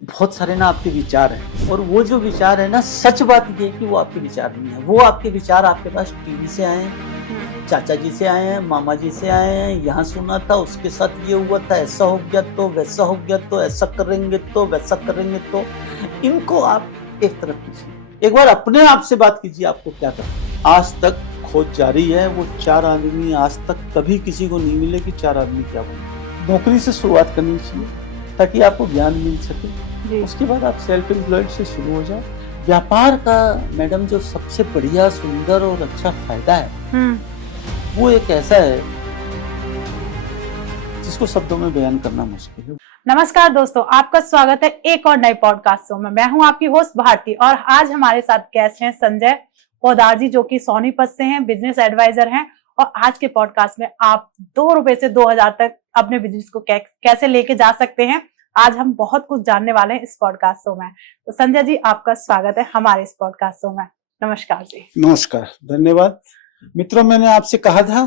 बहुत सारे ना आपके विचार हैं, और वो जो विचार है ना, सच बात ये है कि वो आपके विचार नहीं है। वो आपके विचार आपके पास टीवी से आए हैं, चाचा जी से आए हैं, मामा जी से आए हैं, यहाँ सुना था, उसके साथ ये हुआ था, ऐसा हो गया तो वैसा हो गया तो, ऐसा करेंगे तो वैसा करेंगे तो। इनको आप एक तरफ कीजिए, एक बार अपने आप से बात कीजिए, आपको क्या करना। आज तक खोज जारी है, वो 4 आदमी आज तक कभी किसी को नहीं मिले कि 4 आदमी क्या बने। नौकरी से शुरुआत करनी चाहिए ताकि आपको ज्ञान मिल सके, उसके बाद आप सेल्फ एम्प्लॉयड से शुरू हो जाओ। व्यापार का मैडम जो सबसे बढ़िया, सुंदर और अच्छा फायदा है, वो एक ऐसा है जिसको शब्दों में बयान करना मुश्किल है। नमस्कार दोस्तों, आपका स्वागत है एक और नए पॉडकास्ट शो में। मैं हूं आपकी होस्ट भारती और आज हमारे साथ गेस्ट हैं संजय पोदार जी, जो कि सोनीपत से हैं, बिजनेस एडवाइजर हैं। और आज के पॉडकास्ट में आप 2 रुपए से 2000 तक अपने बिजनेस को कैसे लेके जा सकते हैं, आज हम बहुत कुछ जानने वाले हैं इस पॉडकास्ट शो में। तो संजय जी, आपका स्वागत है हमारे इस पॉडकास्ट शो में। नमस्कार जी। नमस्कार, धन्यवाद। मित्रों, मैंने आपसे कहा था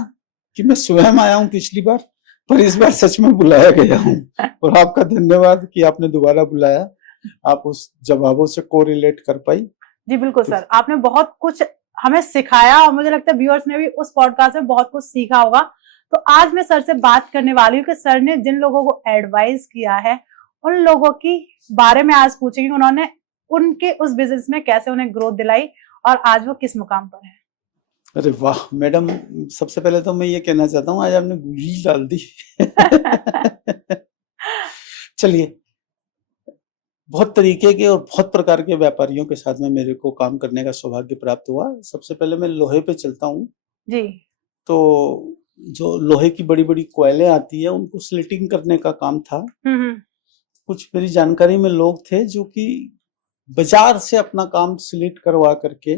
कि मैं स्वयं आया हूं पिछली बार, पर इस बार सच में बुलाया गया हूं, और आपका धन्यवाद कि आपने दोबारा बुलाया। आप उस जवाबों से कोरिलेट कर पाई। जी बिल्कुल सर, आपने बहुत कुछ हमें सिखाया और मुझे लगता है व्यूअर्स ने भी उस पॉडकास्ट में बहुत कुछ सीखा होगा। तो आज मैं सर से बात करने वाली हूँ कि सर ने जिन लोगों को एडवाइस किया है, उन लोगों की बारे में आज पूछेंगे, उन्होंने उनके उस बिजनेस में कैसे उन्हें ग्रोथ दिलाई और आज वो किस मुकाम पर है। अरे वाह मैडम, सबसे पहले तो मैं ये कहना चाहता हूँ, आज आपने गुली डाल दी। चलिए, बहुत तरीके के और बहुत प्रकार के व्यापारियों के साथ में मेरे को काम करने का सौभाग्य प्राप्त हुआ। सबसे पहले मैं लोहे पे चलता हूँ जी। तो जो लोहे की बड़ी बड़ी कोयलें आती है, उनको स्लिटिंग करने का काम था। कुछ मेरी जानकारी में लोग थे जो कि बाजार से अपना काम स्लिट करवा करके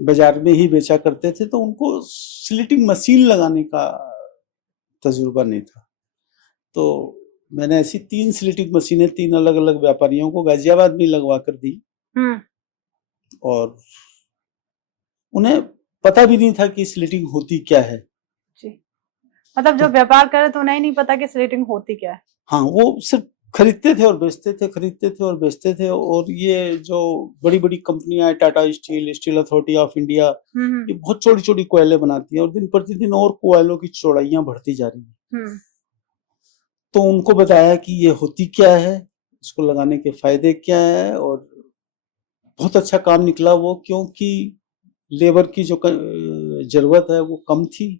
बाजार में ही बेचा करते थे, तो उनको स्लिटिंग मशीन लगाने का तजुर्बा नहीं था। तो मैंने ऐसी 3 स्लिटिंग मशीनें 3 अलग अलग व्यापारियों को गाजियाबाद में लगवा कर दी, और उन्हें पता भी नहीं था कि स्लिटिंग होती क्या है। जी, मतलब जो व्यापार करे तो उन्हें नहीं पता कि स्लिटिंग होती क्या है। हाँ, वो सिर्फ खरीदते थे और बेचते थे, खरीदते थे और बेचते थे। और ये जो बड़ी बड़ी कंपनियां, Tata steel, steel authority of India, ये बहुत छोटी छोटी कोयले बनाती हैं, और दिन प्रतिदिन और कोयलों की चौड़ाइयां बढ़ती जा रही है। तो उनको बताया कि ये होती क्या है, इसको लगाने के फायदे क्या है, और बहुत अच्छा काम निकला वो, क्योंकि लेबर की जो जरूरत है वो कम थी,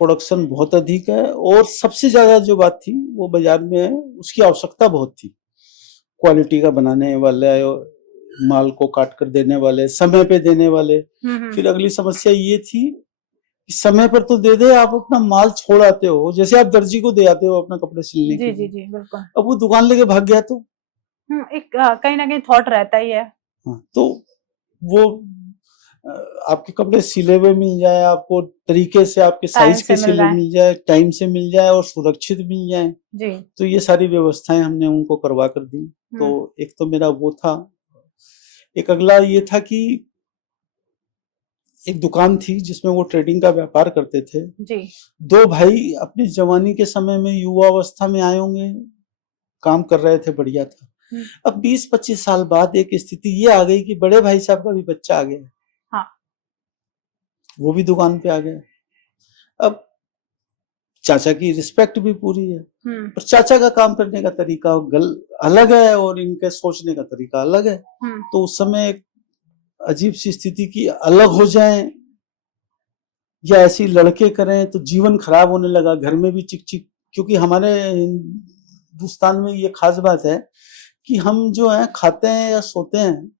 प्रोडक्शन बहुत अधिक है, और सबसे ज्यादा जो बात थी वो बाजार में है, उसकी आवश्यकता बहुत थी। क्वालिटी का बनाने वाले, माल को काट कर देने वाले, समय पे देने वाले। फिर अगली समस्या ये थी कि समय पर तो दे दे, आप अपना माल छोड़ आते हो, जैसे आप दर्जी को दे आते हो अपना कपड़े सिलने के लिए। जी बिल्कुल। अब वो दुकान लेके भाग गया तो एक कहीं ना कहीं थॉट रहता ही है। तो वो आपके कपड़े सिले हुए मिल जाए, आपको तरीके से आपके साइज के सिले मिल जाए, टाइम से मिल जाए, और सुरक्षित मिल जाए जी। तो ये सारी व्यवस्थाएं हमने उनको करवा कर दी। तो एक तो मेरा वो था। एक अगला ये था कि एक दुकान थी जिसमें वो ट्रेडिंग का व्यापार करते थे जी। 2 भाई अपनी जवानी के समय में, युवा अवस्था में आए होंगे, काम कर रहे थे, बढ़िया था। अब 20-25 साल बाद एक स्थिति ये आ गई कि बड़े भाई साहब का भी बच्चा आ गया। हाँ। वो भी दुकान पे आ गया। अब चाचा की रिस्पेक्ट भी पूरी है, पर चाचा का काम करने का तरीका अलग है और इनके सोचने का तरीका अलग है। तो उस समय एक अजीब सी स्थिति की अलग हो जाए या ऐसी लड़के करें तो जीवन खराब होने लगा। घर में भी चिक चिक, क्योंकि हमारे हिंदुस्तान में ये खास बात है कि हम जो है खाते हैं या सोते हैं,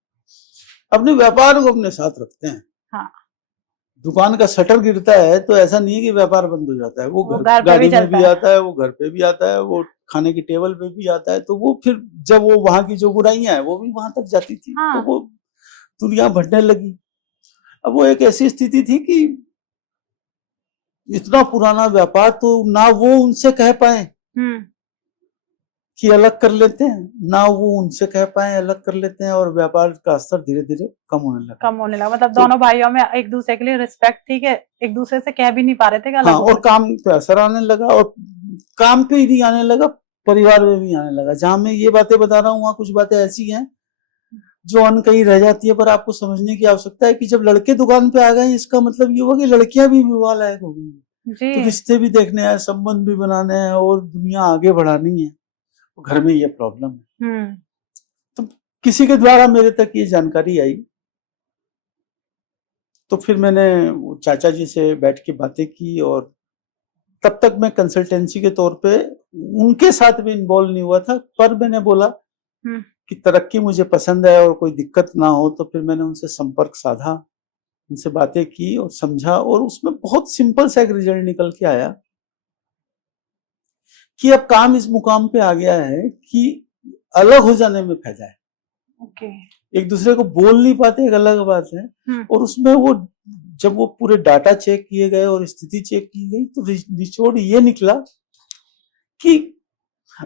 अपने व्यापार को अपने साथ रखते हैं। हाँ। दुकान का शटर गिरता है तो ऐसा नहीं है कि व्यापार बंद हो जाता है, वो घर गाड़ी में भी आता है, वो घर पे भी आता है, वो खाने की टेबल पे भी आता है। तो वो फिर जब वो वहां की जो बुराइयां है वो भी वहां तक जाती थी। हाँ। तो वो दुनिया बढ़ने लगी। अब वो एक ऐसी स्थिति थी कि इतना पुराना व्यापार, तो ना वो उनसे कह पाए कि अलग कर लेते हैं, ना वो उनसे कह पाए अलग कर लेते हैं, और व्यापार का स्तर धीरे धीरे कम होने लगा। मतलब दोनों भाइयों में एक दूसरे के लिए रिस्पेक्ट थी कि एक दूसरे से कह भी नहीं पा रहे थे कि अलग। हाँ, और काम पे असर आने लगा, और काम पे ही नहीं आने लगा, परिवार में भी आने लगा। जहां मैं ये बातें बता रहा हूँ वहां कुछ बातें ऐसी हैं जो अनकही रह जाती है, पर आपको समझने की आवश्यकता है कि जब लड़के दुकान पे आ गए इसका मतलब ये हुआ कि लड़कियां भी विवाह लायक हो गई, तो रिश्ते भी देखने हैं, संबंध भी बनाने हैं और दुनिया आगे बढ़ानी है, तो घर में ये प्रॉब्लम है। तो किसी के द्वारा मेरे तक ये जानकारी आई, तो फिर मैंने चाचा जी से बैठ के बातें की, और तब तक मैं कंसल्टेंसी के तौर पे उनके साथ भी इन्वॉल्व नहीं हुआ था, पर मैंने बोला कि तरक्की मुझे पसंद है और कोई दिक्कत ना हो, तो फिर मैंने उनसे संपर्क साधा, उनसे बातें की और समझा, और उसमें बहुत सिंपल सा एक रिजल्ट निकल के आया कि अब काम इस मुकाम पे आ गया है कि अलग हो जाने में फायदा है। एक दूसरे को बोल नहीं पाते, एक अलग बात है, और उसमें वो जब वो पूरे डाटा चेक किए गए और स्थिति चेक की गई, तो निचोड़ ये निकला कि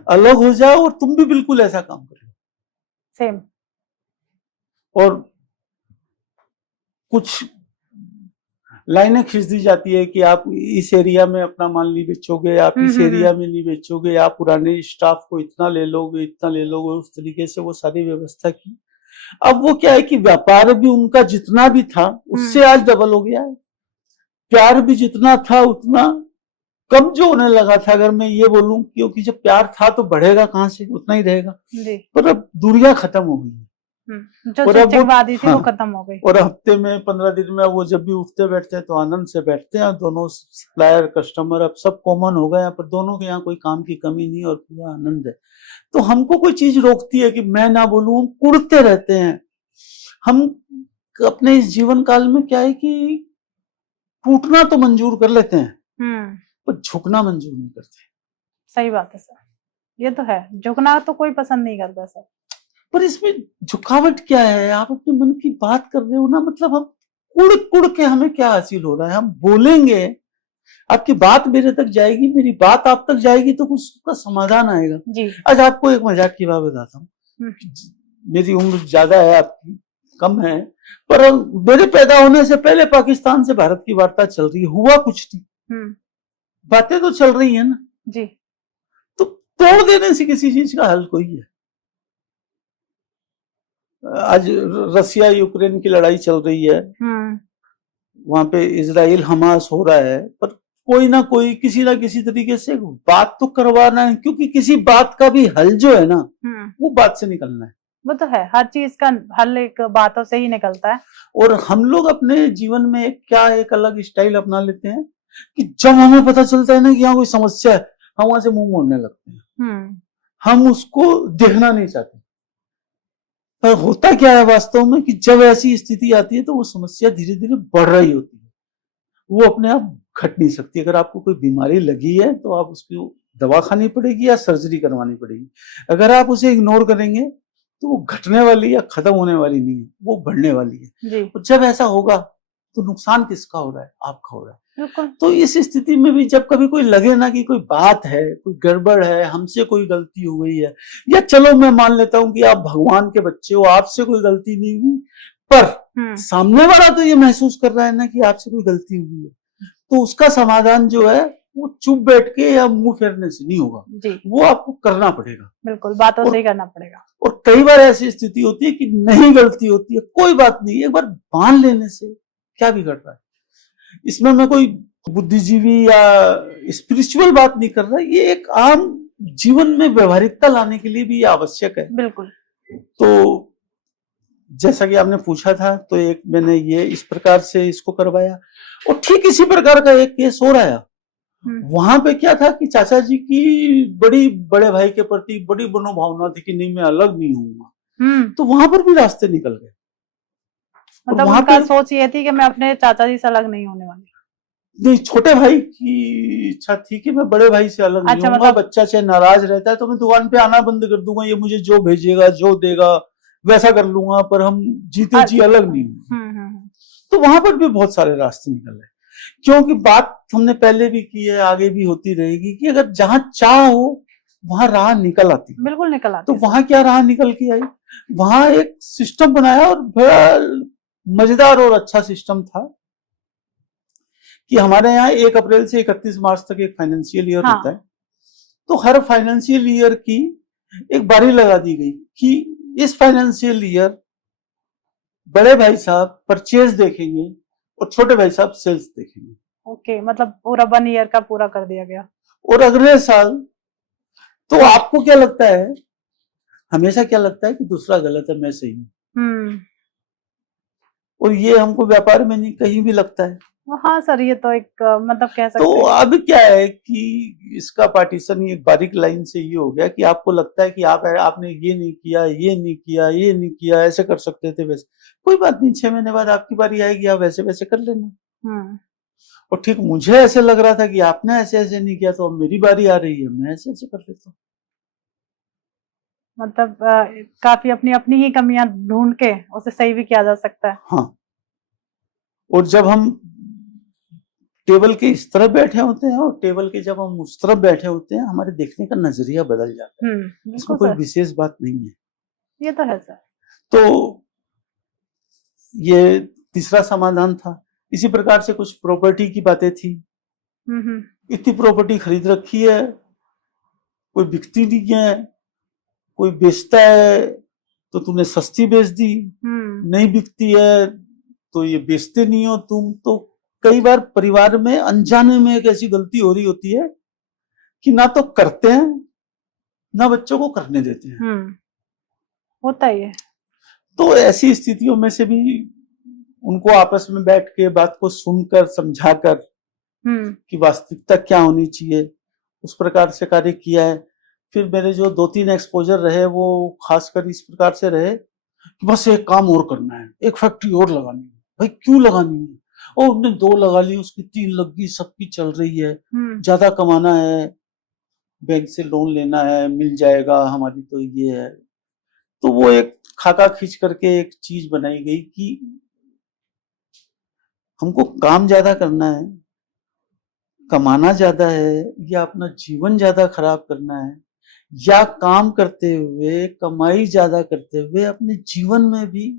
अलग हो जाओ और तुम भी बिल्कुल ऐसा काम करो सेम, और कुछ लाइनें खींच दी जाती है कि आप इस एरिया में अपना माल नहीं बेचोगे, आप इस एरिया में नहीं बेचोगे, आप पुराने स्टाफ को इतना ले लोगे, उस तरीके से वो सारी व्यवस्था की। अब वो क्या है कि व्यापार भी उनका जितना भी था उससे आज डबल हो गया है, प्यार भी जितना था उतना कम जो होने लगा था, अगर मैं ये बोलूं, क्योंकि जब प्यार था तो बढ़ेगा कहां से, उतना ही रहेगा, पर अब दूरियां खत्म हो गई, जो चिकचिकवादी थी वो खत्म हो गई, और हफ्ते में 15 दिन में वो जब भी उठते बैठते हैं तो आनंद से बैठते हैं, दोनों सप्लायर कस्टमर अब सब कॉमन हो गए, पर दोनों के यहाँ कोई काम की कमी नहीं और पूरा आनंद है। तो हमको कोई चीज रोकती है कि मैं ना बोलूं, हम कुड़ते रहते हैं। हम अपने इस जीवन काल में क्या है कि टूटना तो मंजूर कर लेते हैं, पर झुकना मंजूर नहीं करते। सही बात है सर, ये तो है, झुकना तो कोई पसंद नहीं करता सर, पर इसमें झुकावट क्या है? आप अपने मन की बात कर रहे हो ना, मतलब हम कुड़ कुड़ के हमें क्या हासिल हो रहा है? हम बोलेंगे, आपकी बात मेरे तक जाएगी, मेरी बात आप तक जाएगी, तो कुछ उसका समाधान आएगा जी। आज आपको एक मजाक की बात बताता हूँ, मेरी उम्र ज्यादा है, आपकी कम है, पर मेरे पैदा होने से पहले पाकिस्तान से भारत की वार्ता चल रही है, हुआ कुछ नहीं, बातें तो चल रही है ना जी। तो तोड़ देने से किसी चीज का हल कोई है? आज रसिया यूक्रेन की लड़ाई चल रही है, वहां पे इजराइल हमास हो रहा है, पर कोई ना कोई किसी ना किसी तरीके से बात तो करवाना है, क्योंकि किसी बात का भी हल जो है ना वो बात से निकलना है। वो तो है, हर चीज का हल एक बातों से ही निकलता है। और हम लोग अपने जीवन में एक अलग स्टाइल अपना लेते हैं कि जब हमें पता चलता है ना कि यहाँ कोई समस्या है, हम वहां से मुंह मोड़ने लगते हैं, हम उसको देखना नहीं चाहते। पर होता क्या है वास्तव में कि जब ऐसी स्थिति आती है तो वो समस्या धीरे धीरे बढ़ रही होती है, वो अपने आप घट नहीं सकती। अगर आपको कोई बीमारी लगी है तो आप उसकी दवा खानी पड़ेगी या सर्जरी करवानी पड़ेगी। अगर आप उसे इग्नोर करेंगे तो वो घटने वाली या खत्म होने वाली नहीं है, वो बढ़ने वाली है। और जब ऐसा होगा तो नुकसान किसका हो रहा है? आपका हो रहा है। तो इस स्थिति में भी जब कभी कोई लगे ना कि कोई बात है, कोई गड़बड़ है, हमसे कोई गलती हो गई है, या चलो मैं मान लेता हूं कि आप भगवान के बच्चे हो, आपसे कोई गलती नहीं हुई, पर सामने वाला तो ये महसूस कर रहा है ना कि आपसे कोई गलती हुई है, तो उसका समाधान जो है वो चुप बैठ के या मुंह फेरने से नहीं होगा, वो आपको करना पड़ेगा। बिल्कुल, बातों से ही करना पड़ेगा। और कई बार ऐसी स्थिति होती है कि नहीं गलती होती है, कोई बात नहीं, एक बार मान लेने से क्या बिगड़ रहा है? इसमें मैं कोई बुद्धिजीवी या स्पिरिचुअल बात नहीं कर रहा, ये एक आम जीवन में व्यवहारिकता लाने के लिए भी आवश्यक है। बिल्कुल। तो जैसा कि आपने पूछा था, तो एक मैंने ये इस प्रकार से इसको करवाया, और ठीक इसी प्रकार का एक केस और आया। वहां पे क्या था कि चाचा जी की बड़े भाई के प्रति बड़ी मनोभावना थी कि नहीं, मैं अलग नहीं हूँ, तो वहां पर भी रास्ते निकल गए। मतलब उनका सोच ये थी कि मैं अपने चाचा जी से अलग नहीं होने वाली। नहीं, छोटे भाई की इच्छा थी कि मैं बड़े भाई से अलग नहीं होऊंगा। बच्चा चाहे नाराज रहता है तो मैं दुकान पे आना बंद कर दूंगा, ये मुझे जो भेजेगा जो देगा वैसा कर लूंगा, पर हम जीते जी अलग नहीं होंगे। तो वहां पर भी बहुत सारे रास्ते निकल रहे, क्योंकि बात हमने पहले भी की है, आगे भी होती रहेगी कि अगर जहां चाह हो वहां राह निकल आती। बिल्कुल निकल आती। तो वहां क्या राह निकल के आई, वहां एक सिस्टम बनाया, और बड़ा मजेदार और अच्छा सिस्टम था कि हमारे यहाँ 1 अप्रैल से 31 मार्च तक एक फाइनेंशियल ईयर होता है, तो हर फाइनेंशियल ईयर की एक बारी लगा दी गई कि इस फाइनेंशियल ईयर बड़े भाई साहब परचेज देखेंगे और छोटे भाई साहब सेल्स देखेंगे। ओके, मतलब पूरा 1 ईयर का पूरा कर दिया गया। और अगले साल तो आपको क्या लगता है, हमेशा क्या लगता है कि दूसरा गलत है, मैं सही हूं। और ये हमको व्यापार में नहीं कहीं भी लगता है। हाँ सर, ये तो एक मतलब कह सकते तो हैं। अब क्या है कि इसका पार्टीशन एक बारीक लाइन से ये हो गया कि आपको लगता है कि आपने ये नहीं किया, ये नहीं किया, ये नहीं किया, ऐसे कर सकते थे, वैसे कोई बात नहीं, 6 महीने बाद आपकी बारी आएगी, आप वैसे वैसे कर लेना। और ठीक मुझे ऐसे लग रहा था कि आपने ऐसे ऐसे नहीं किया, तो अब मेरी बारी आ रही है, मैं ऐसे ऐसे कर लेता हूँ। मतलब काफी अपनी अपनी ही कमियां ढूंढ के उसे सही भी किया जा सकता है। हाँ, और जब हम टेबल के इस तरफ बैठे होते हैं और टेबल के जब हम उस तरफ बैठे होते हैं, हमारे देखने का नजरिया बदल जाता है। इसमें कोई विशेष बात नहीं है। ये तो है सर। तो ये तीसरा समाधान था। इसी प्रकार से कुछ प्रॉपर्टी की बातें थी। इतनी प्रॉपर्टी खरीद रखी है, कोई बिकती नहीं है, कोई बेचता है तो तूने सस्ती बेच दी, नहीं बिकती है तो ये बेचते नहीं हो तुम। तो कई बार परिवार में अनजाने में एक ऐसी गलती हो रही होती है कि ना तो करते हैं ना बच्चों को करने देते हैं। होता ही है। तो ऐसी स्थितियों में से भी उनको आपस में बैठ के बात को सुनकर समझाकर कि वास्तविकता क्या होनी चाहिए, उस प्रकार से कार्य किया है। फिर मेरे जो 2-3 एक्सपोजर रहे वो खासकर इस प्रकार से रहे कि बस एक काम और करना है, एक फैक्ट्री और लगानी है। भाई क्यों लगानी है? और उसने 2 लगा ली, उसकी 3 लग गई, सबकी चल रही है, ज्यादा कमाना है, बैंक से लोन लेना है, मिल जाएगा, हमारी तो ये है। तो वो एक खाका खींच करके एक चीज बनाई गई कि हमको काम ज्यादा करना है, कमाना ज्यादा है, या अपना जीवन ज्यादा खराब करना है, या काम करते हुए कमाई ज्यादा करते हुए अपने जीवन में भी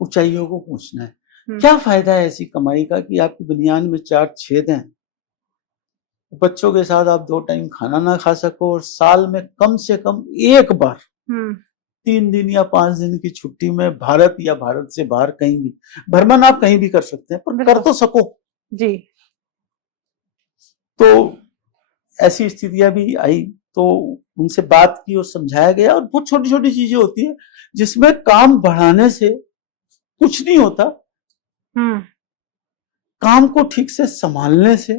ऊंचाइयों को पहुंचना है। क्या फायदा है ऐसी कमाई का कि आपकी बनियान में 4 छेद हैं, बच्चों के साथ आप 2 टाइम खाना ना खा सको, और साल में कम से कम एक बार 3 दिन या 5 दिन की छुट्टी में भारत या भारत से बाहर कहीं भी भ्रमण आप कहीं भी कर सकते हैं, पर कर तो सको जी। तो ऐसी स्थितियां भी आई, तो उनसे बात की और समझाया गया। और बहुत छोटी छोटी चीजें होती है जिसमें काम बढ़ाने से कुछ नहीं होता, काम को ठीक से संभालने से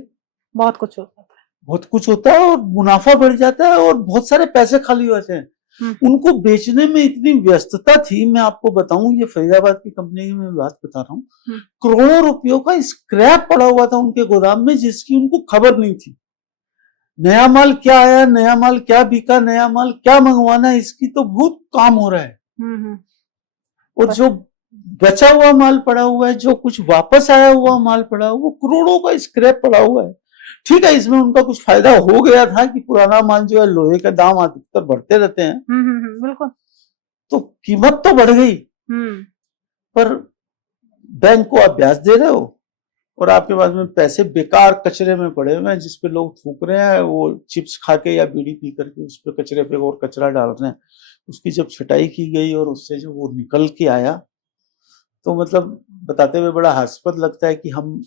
बहुत कुछ होता है, बहुत कुछ होता है, और मुनाफा बढ़ जाता है, और बहुत सारे पैसे खाली हो जाते हैं। उनको बेचने में इतनी व्यस्तता थी, मैं आपको बताऊं, ये फरीदाबाद की कंपनी की मैं बात बता रहा हूँ, करोड़ों रुपयों का स्क्रैप पड़ा हुआ था उनके गोदाम में, जिसकी उनको खबर नहीं थी। नया माल क्या आया, नया माल क्या बिका, नया माल क्या मंगवाना है, इसकी तो बहुत काम हो रहा है। और जो बचा हुआ माल पड़ा हुआ है, जो कुछ वापस आया हुआ माल पड़ा हुआ, वो करोड़ों का स्क्रैप पड़ा हुआ है। ठीक है, इसमें उनका कुछ फायदा हो गया था कि पुराना माल जो है, लोहे का दाम अधिकतर बढ़ते रहते हैं, बिल्कुल, तो कीमत तो बढ़ गई, पर बैंक को आप ब्याज दे रहे हो और आपके पास में पैसे बेकार कचरे में पड़े हुए हैं, जिसपे लोग थूक रहे हैं, वो चिप्स खा के या बीड़ी पी करके उस पे कचरे पे और कचरा डाल रहे हैं। उसकी जब छटाई की गई और उससे जो वो निकल के आया, तो मतलब बताते हुए बड़ा हास्यास्पद लगता है कि हम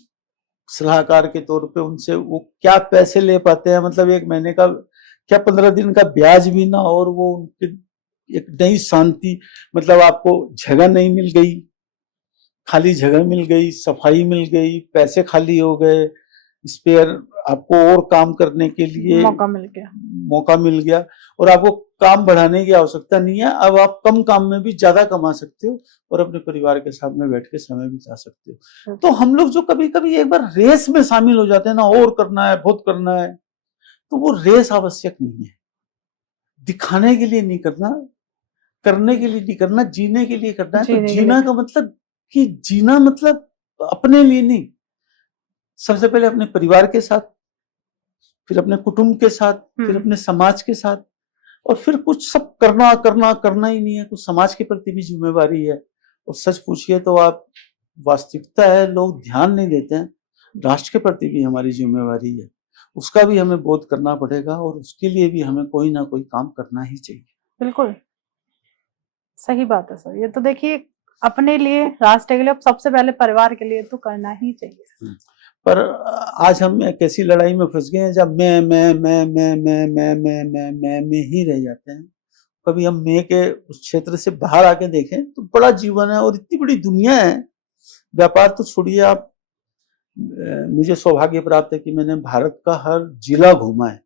सलाहकार के तौर पे उनसे वो क्या पैसे ले पाते हैं, मतलब 1 महीने का क्या 15 दिन का ब्याज भी ना, और वो उनके एक नई शांति, मतलब आपको जगह नहीं मिल गई, खाली जगह मिल गई, सफाई मिल गई, पैसे खाली हो गए, स्पेयर आपको और काम करने के लिए मौका मिल गया, और आपको काम बढ़ाने की आवश्यकता नहीं है। अब आप कम काम में भी ज्यादा कमा सकते हो और अपने परिवार के साथ में बैठ के समय बिता सकते हो। तो हम लोग जो कभी कभी एक बार रेस में शामिल हो जाते हैं ना, और करना है, बहुत करना है, तो वो रेस आवश्यक नहीं है। दिखाने के लिए नहीं करना, करने के लिए नहीं करना, जीने के लिए करना है। तो जीना का मतलब कि जीना मतलब अपने लिए नहीं, सबसे पहले अपने परिवार के साथ, फिर अपने कुटुंब के साथ, फिर अपने समाज के साथ, और फिर कुछ सब करना करना करना ही नहीं है, कुछ समाज के प्रति भी जिम्मेवारी है। और सच पूछिए तो आप, वास्तविकता है लोग ध्यान नहीं देते हैं, राष्ट्र के प्रति भी हमारी जिम्मेवारी है। उसका भी हमें बोध करना पड़ेगा और उसके लिए भी हमें कोई ना कोई काम करना ही चाहिए। बिल्कुल सही बात है सर। ये तो देखिए अपने लिए, राष्ट्र के लिए, सबसे पहले परिवार के लिए तो करना ही चाहिए। पर आज हम एक ऐसी लड़ाई में फंस गए हैं जब मैं ही रह जाते हैं। कभी हम मैं के उस क्षेत्र से बाहर आके देखें तो बड़ा जीवन है और इतनी बड़ी दुनिया है। व्यापार तो छोड़िए आप, मुझे सौभाग्य प्राप्त है कि मैंने भारत का हर जिला घूमा है।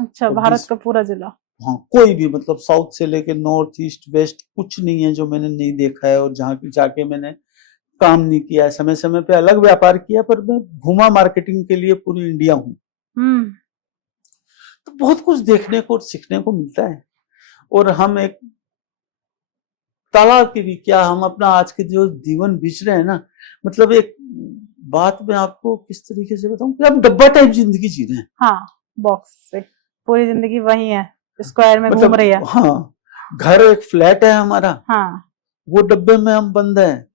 अच्छा, भारत का पूरा जिला? हाँ, कोई भी, मतलब साउथ से लेके नॉर्थ ईस्ट वेस्ट कुछ नहीं है जो मैंने नहीं देखा है और जहाँ जाके मैंने काम नहीं किया है। समय समय पे अलग व्यापार किया, पर मैं घूमा मार्केटिंग के लिए पूरी इंडिया हूँ। तो बहुत कुछ देखने को और सीखने को मिलता है। और हम एक तालाब की भी क्या, हम अपना आज के जो जीवन बीच रहे हैं ना, मतलब एक बात मैं आपको किस तरीके से बताऊं कि हम डब्बा टाइप जिंदगी जी रहे हैं। हाँ, बॉक्स से पूरी जिंदगी वही है, स्क्वायर में मतलब घूम रही है। हाँ, घर एक फ्लैट है हमारा, हाँ, वो डब्बे में हम बंद हैं।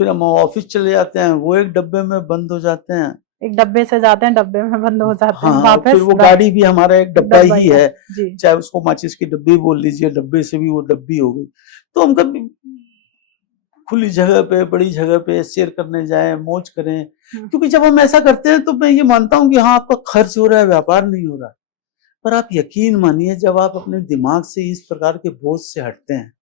फिर हम ऑफिस चले जाते हैं, वो एक डब्बे में बंद हो जाते हैं। एक डब्बे से जाते हैं, डब्बे में बंद हो जाते हैं। हाँ, फिर वो गाड़ी भी हमारा एक डब्बा ही है, चाहे उसको माचिस की डब्बी बोल लीजिए, डब्बे से भी वो डब्बी हो गई। तो हम कभी खुली जगह पे, बड़ी जगह पे शेयर करने जाए, मौज करें, क्योंकि जब हम ऐसा करते हैं तो मैं ये मानता हूँ कि हाँ, आपका खर्च हो रहा है, व्यापार नहीं हो रहा। पर आप यकीन मानिए, जब आप अपने दिमाग से इस प्रकार के बोझ से हटते हैं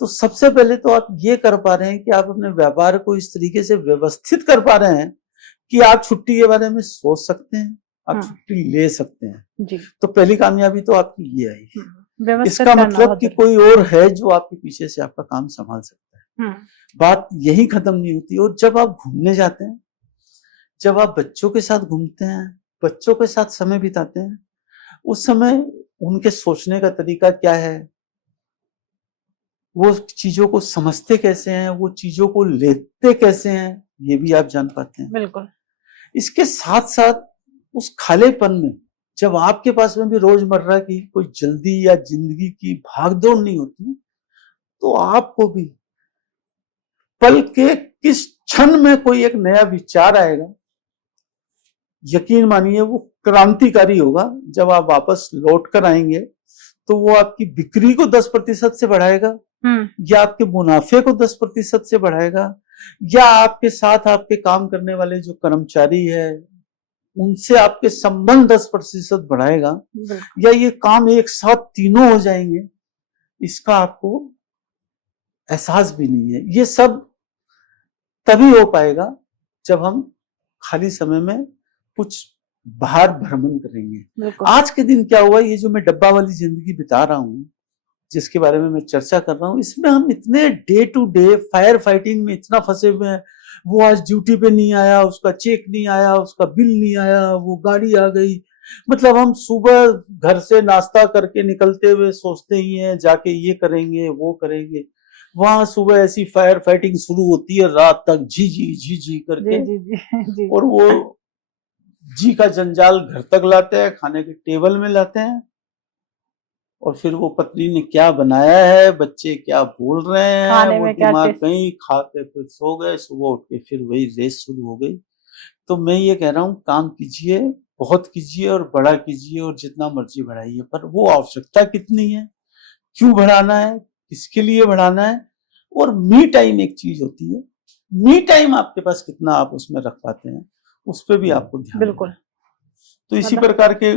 तो सबसे पहले तो आप ये कर पा रहे हैं कि आप अपने व्यापार को इस तरीके से व्यवस्थित कर पा रहे हैं कि आप छुट्टी के बारे में सोच सकते हैं, आप छुट्टी ले सकते हैं जी। तो पहली कामयाबी तो आपकी ये आई। इसका मतलब कि कोई और है जो आपके पीछे से आपका काम संभाल सकता है। बात यही खत्म नहीं होती। और जब आप घूमने जाते हैं, जब आप बच्चों के साथ घूमते हैं, बच्चों के साथ समय बिताते हैं, उस समय उनके सोचने का तरीका क्या है, वो चीजों को समझते कैसे हैं, वो चीजों को लेते कैसे हैं, ये भी आप जान पाते हैं। बिल्कुल। इसके साथ साथ उस खालेपन में, जब आपके पास में भी रोजमर्रा की कोई जल्दी या जिंदगी की भागदौड़ नहीं होती, तो आपको भी पल के किस क्षण में कोई एक नया विचार आएगा, यकीन मानिए वो क्रांतिकारी होगा। जब आप वापस लौट कर आएंगे तो वो आपकी बिक्री को 10% से बढ़ाएगा, या आपके मुनाफे को 10% से बढ़ाएगा, या आपके साथ आपके काम करने वाले जो कर्मचारी है उनसे आपके संबंध 10% बढ़ाएगा, या ये काम एक साथ तीनों हो जाएंगे, इसका आपको एहसास भी नहीं है। ये सब तभी हो पाएगा जब हम खाली समय में कुछ बाहर भ्रमण करेंगे। आज के दिन क्या हुआ, ये जो मैं डब्बा वाली जिंदगी बिता रहा हूँ, जिसके बारे में मैं चर्चा कर रहा हूँ, इसमें हम इतने day to day fire fighting में इतना फंसे हुए हैं। वो आज ड्यूटी पे नहीं आया, उसका चेक नहीं आया, उसका बिल नहीं आया, वो गाड़ी आ गई। मतलब हम सुबह घर से नाश्ता करके निकलते हुए सोचते ही हैं जाके ये करेंगे वो करेंगे, वहां सुबह ऐसी फायर फाइटिंग शुरू होती है, रात तक जी जी करके जी। और वो जी का जंजाल घर तक लाते हैं, खाने के टेबल में लाते हैं, और फिर वो पत्नी ने क्या बनाया है, बच्चे क्या बोल रहे हैं, वो दिमाग कहीं, खा के फिर सो गए, सुबह उठ के फिर वही रेस शुरू हो गई। तो मैं ये कह रहा हूँ, काम कीजिए, बहुत कीजिए और बड़ा कीजिए और जितना मर्जी बढ़ाइए, पर वो आवश्यकता कितनी है, क्यों बढ़ाना है, किसके लिए बढ़ाना है। और मी टाइम एक चीज होती है, मी टाइम आपके पास कितना आप उसमें रख पाते हैं, उस पर भी आपको ध्यान। बिल्कुल। तो इसी प्रकार के,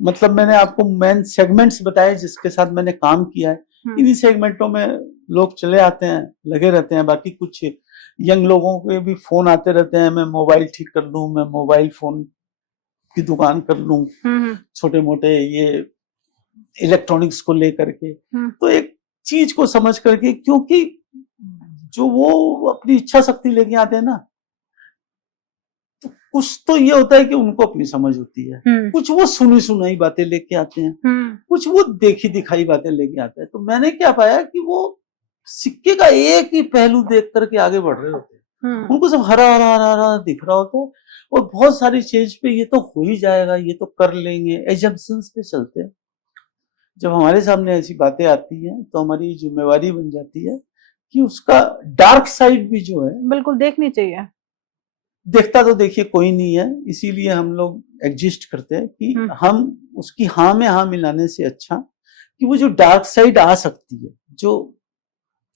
मतलब मैंने आपको मेन सेगमेंट्स बताए जिसके साथ मैंने काम किया है। इन्हीं सेगमेंटों में लोग चले आते हैं, लगे रहते हैं। बाकी कुछ यंग लोगों के भी फोन आते रहते हैं, मैं मोबाइल ठीक कर लूं, मैं मोबाइल फोन की दुकान कर लूं, छोटे मोटे ये इलेक्ट्रॉनिक्स को लेकर के। तो एक चीज को समझ करके, क्योंकि जो वो अपनी इच्छा शक्ति लेके आते हैं ना, तो कुछ तो ये होता है कि उनको अपनी समझ होती है, कुछ वो सुनी सुनाई बातें लेके आते हैं, कुछ वो देखी दिखाई बातें लेके आते हैं। तो मैंने क्या पाया कि वो सिक्के का एक ही पहलू देख करके आगे बढ़ रहे होते हैं। उनको सब हरा हरा हरा हरा दिख रहा होता है, और बहुत सारी चीज पे ये तो हो ही जाएगा, ये तो कर लेंगे, एजम्पशंस पे चलते हैं। जब हमारे सामने ऐसी बातें आती हैं तो हमारी जिम्मेवारी बन जाती है कि उसका डार्क साइड भी जो है, बिल्कुल देखनी चाहिए। देखता तो देखिए कोई नहीं है, इसीलिए हम लोग एग्जिस्ट करते हैं कि हम उसकी हाँ में हाँ मिलाने से अच्छा कि वो जो डार्क साइड आ सकती है, जो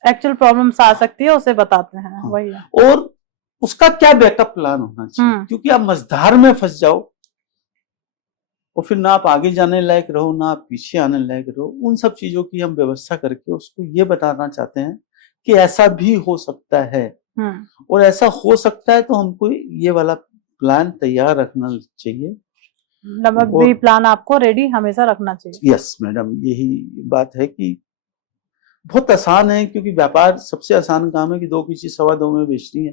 एक्चुअल प्रॉब्लम्स आ सकती है, उसे बताते हैं। हाँ, वही है। और उसका क्या बैकअप प्लान होना चाहिए, क्योंकि आप मझधार में फंस जाओ और फिर ना आप आगे जाने लायक रहो ना आप पीछे आने लायक रहो। उन सब चीजों की हम व्यवस्था करके उसको ये बताना चाहते हैं कि ऐसा भी हो सकता है, और ऐसा हो सकता है तो हमको ये वाला प्लान तैयार रखना चाहिए। मतलब बी प्लान आपको रेडी हमेशा रखना चाहिए। यस मैडम, यही बात है कि बहुत आसान है, क्योंकि व्यापार सबसे आसान काम है कि 2 की चीज 2.25 में बेचनी है।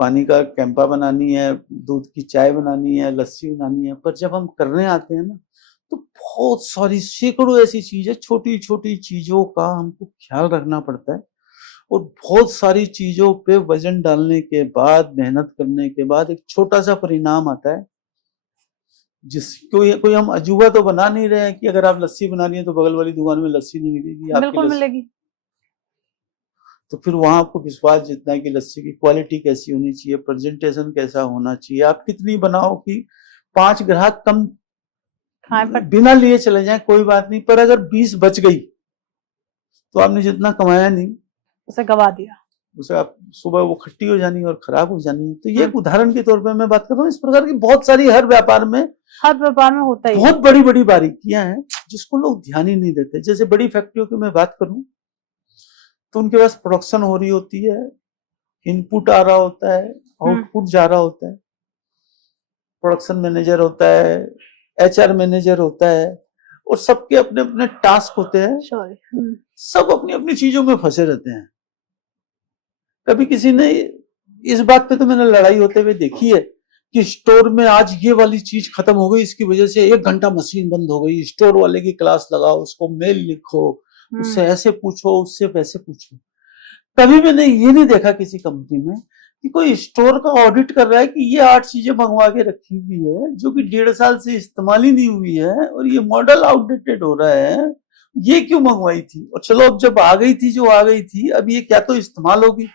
पानी का कैंपा बनानी है, दूध की चाय बनानी है, लस्सी बनानी है, पर जब हम करने आते हैं ना तो बहुत सारी सैकड़ों ऐसी चीजें, छोटी छोटी चीजों का हमको ख्याल रखना पड़ता है, और बहुत सारी चीजों पे वजन डालने के बाद, मेहनत करने के बाद एक छोटा सा परिणाम आता है, जिसको कोई हम अजूबा तो बना नहीं रहे हैं कि अगर आप लस्सी बना रही है तो बगल वाली दुकान में लस्सी नहीं मिलेगी, बिल्कुल मिलेगी। तो फिर वहां आपको विश्वास जितना है कि लस्सी की क्वालिटी कैसी होनी चाहिए, प्रेजेंटेशन कैसा होना चाहिए, आप कितनी बनाओ कि 5 ग्राहक कम बिना लिए चले जाएं कोई बात नहीं, पर अगर 20 बच गई तो आपने जितना कमाया नहीं उसे गवा दिया, उसे आप सुबह वो खट्टी हो जानी और खराब हो जानी। तो ये एक उदाहरण के तौर पे मैं बात कर रहा हूँ। इस प्रकार की बहुत सारी हर व्यापार में होता है, बहुत बड़ी बड़ी बारीकियां हैं जिसको लोग ध्यान ही नहीं देते। जैसे बड़ी फैक्ट्रियों की मैं बात करूं तो उनके पास प्रोडक्शन हो रही होती है, इनपुट आ रहा होता है, आउटपुट जा रहा होता है, प्रोडक्शन मैनेजर होता है, HR मैनेजर होता है, और सबके अपने अपने टास्क होते हैं। सब अपनी अपनी चीजों में फंसे रहते हैं। कभी किसी ने इस बात पे तो मैंने लड़ाई होते हुए देखी है कि स्टोर में आज ये वाली चीज खत्म हो गई, इसकी वजह से 1 घंटा मशीन बंद हो गई, स्टोर वाले की क्लास लगाओ, उसको मेल लिखो, उससे ऐसे पूछो, उससे वैसे पूछो। कभी मैंने ये नहीं देखा किसी कंपनी में कि कोई स्टोर का ऑडिट कर रहा है कि ये 8 चीजें मंगवा के रखी हुई है जो कि 1.5 साल से इस्तेमाल ही नहीं हुई है, और ये मॉडल आउटडेटेड हो रहा है, ये क्यों मंगवाई थी, और चलो अब जब आ गई थी जो आ गई थी, अब ये क्या तो इस्तेमाल होगी,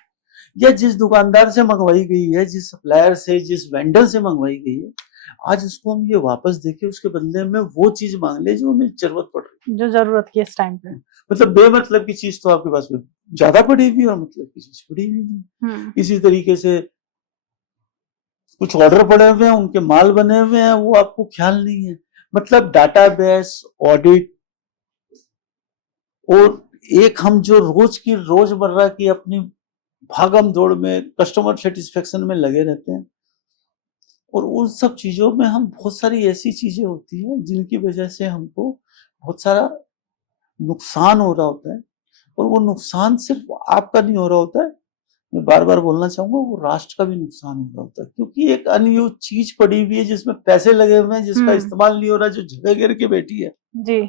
या जिस दुकानदार से मंगवाई गई है, जिस सप्लायर से, जिस वेंडर से मंगवाई गई है, आज उसको हम ये वापस देके उसके बदले में वो चीज मांग ले जो हमें जरूरत पड़ रही है, जो जरूरत की इस टाइम पे। मतलब बेमतलब की चीज तो आपके पास में ज्यादा पड़ी हुई और मतलब की चीज पड़ी हुई नहीं। इसी तरीके से कुछ ऑर्डर पड़े हुए हैं, उनके माल बने हुए हैं, वो आपको ख्याल नहीं है। मतलब डाटाबेस, ऑडिट, और एक हम जो रोजमर्रा की अपनी भागम दौड़ में कस्टमर सेटिस्फेक्शन में लगे रहते हैं, और उन सब चीजों में हम बहुत सारी ऐसी चीजें होती हैं जिनकी वजह से हमको बहुत सारा नुकसान हो रहा होता है, और वो नुकसान सिर्फ आपका नहीं हो रहा होता है, मैं बार बार बोलना चाहूंगा, वो राष्ट्र का भी नुकसान हो रहा होता है, क्योंकि एक अनयूज चीज पड़ी हुई है जिसमें पैसे लगे हुए हैं, जिसका इस्तेमाल नहीं हो रहा, जो जगह गिर के बैठी है जी।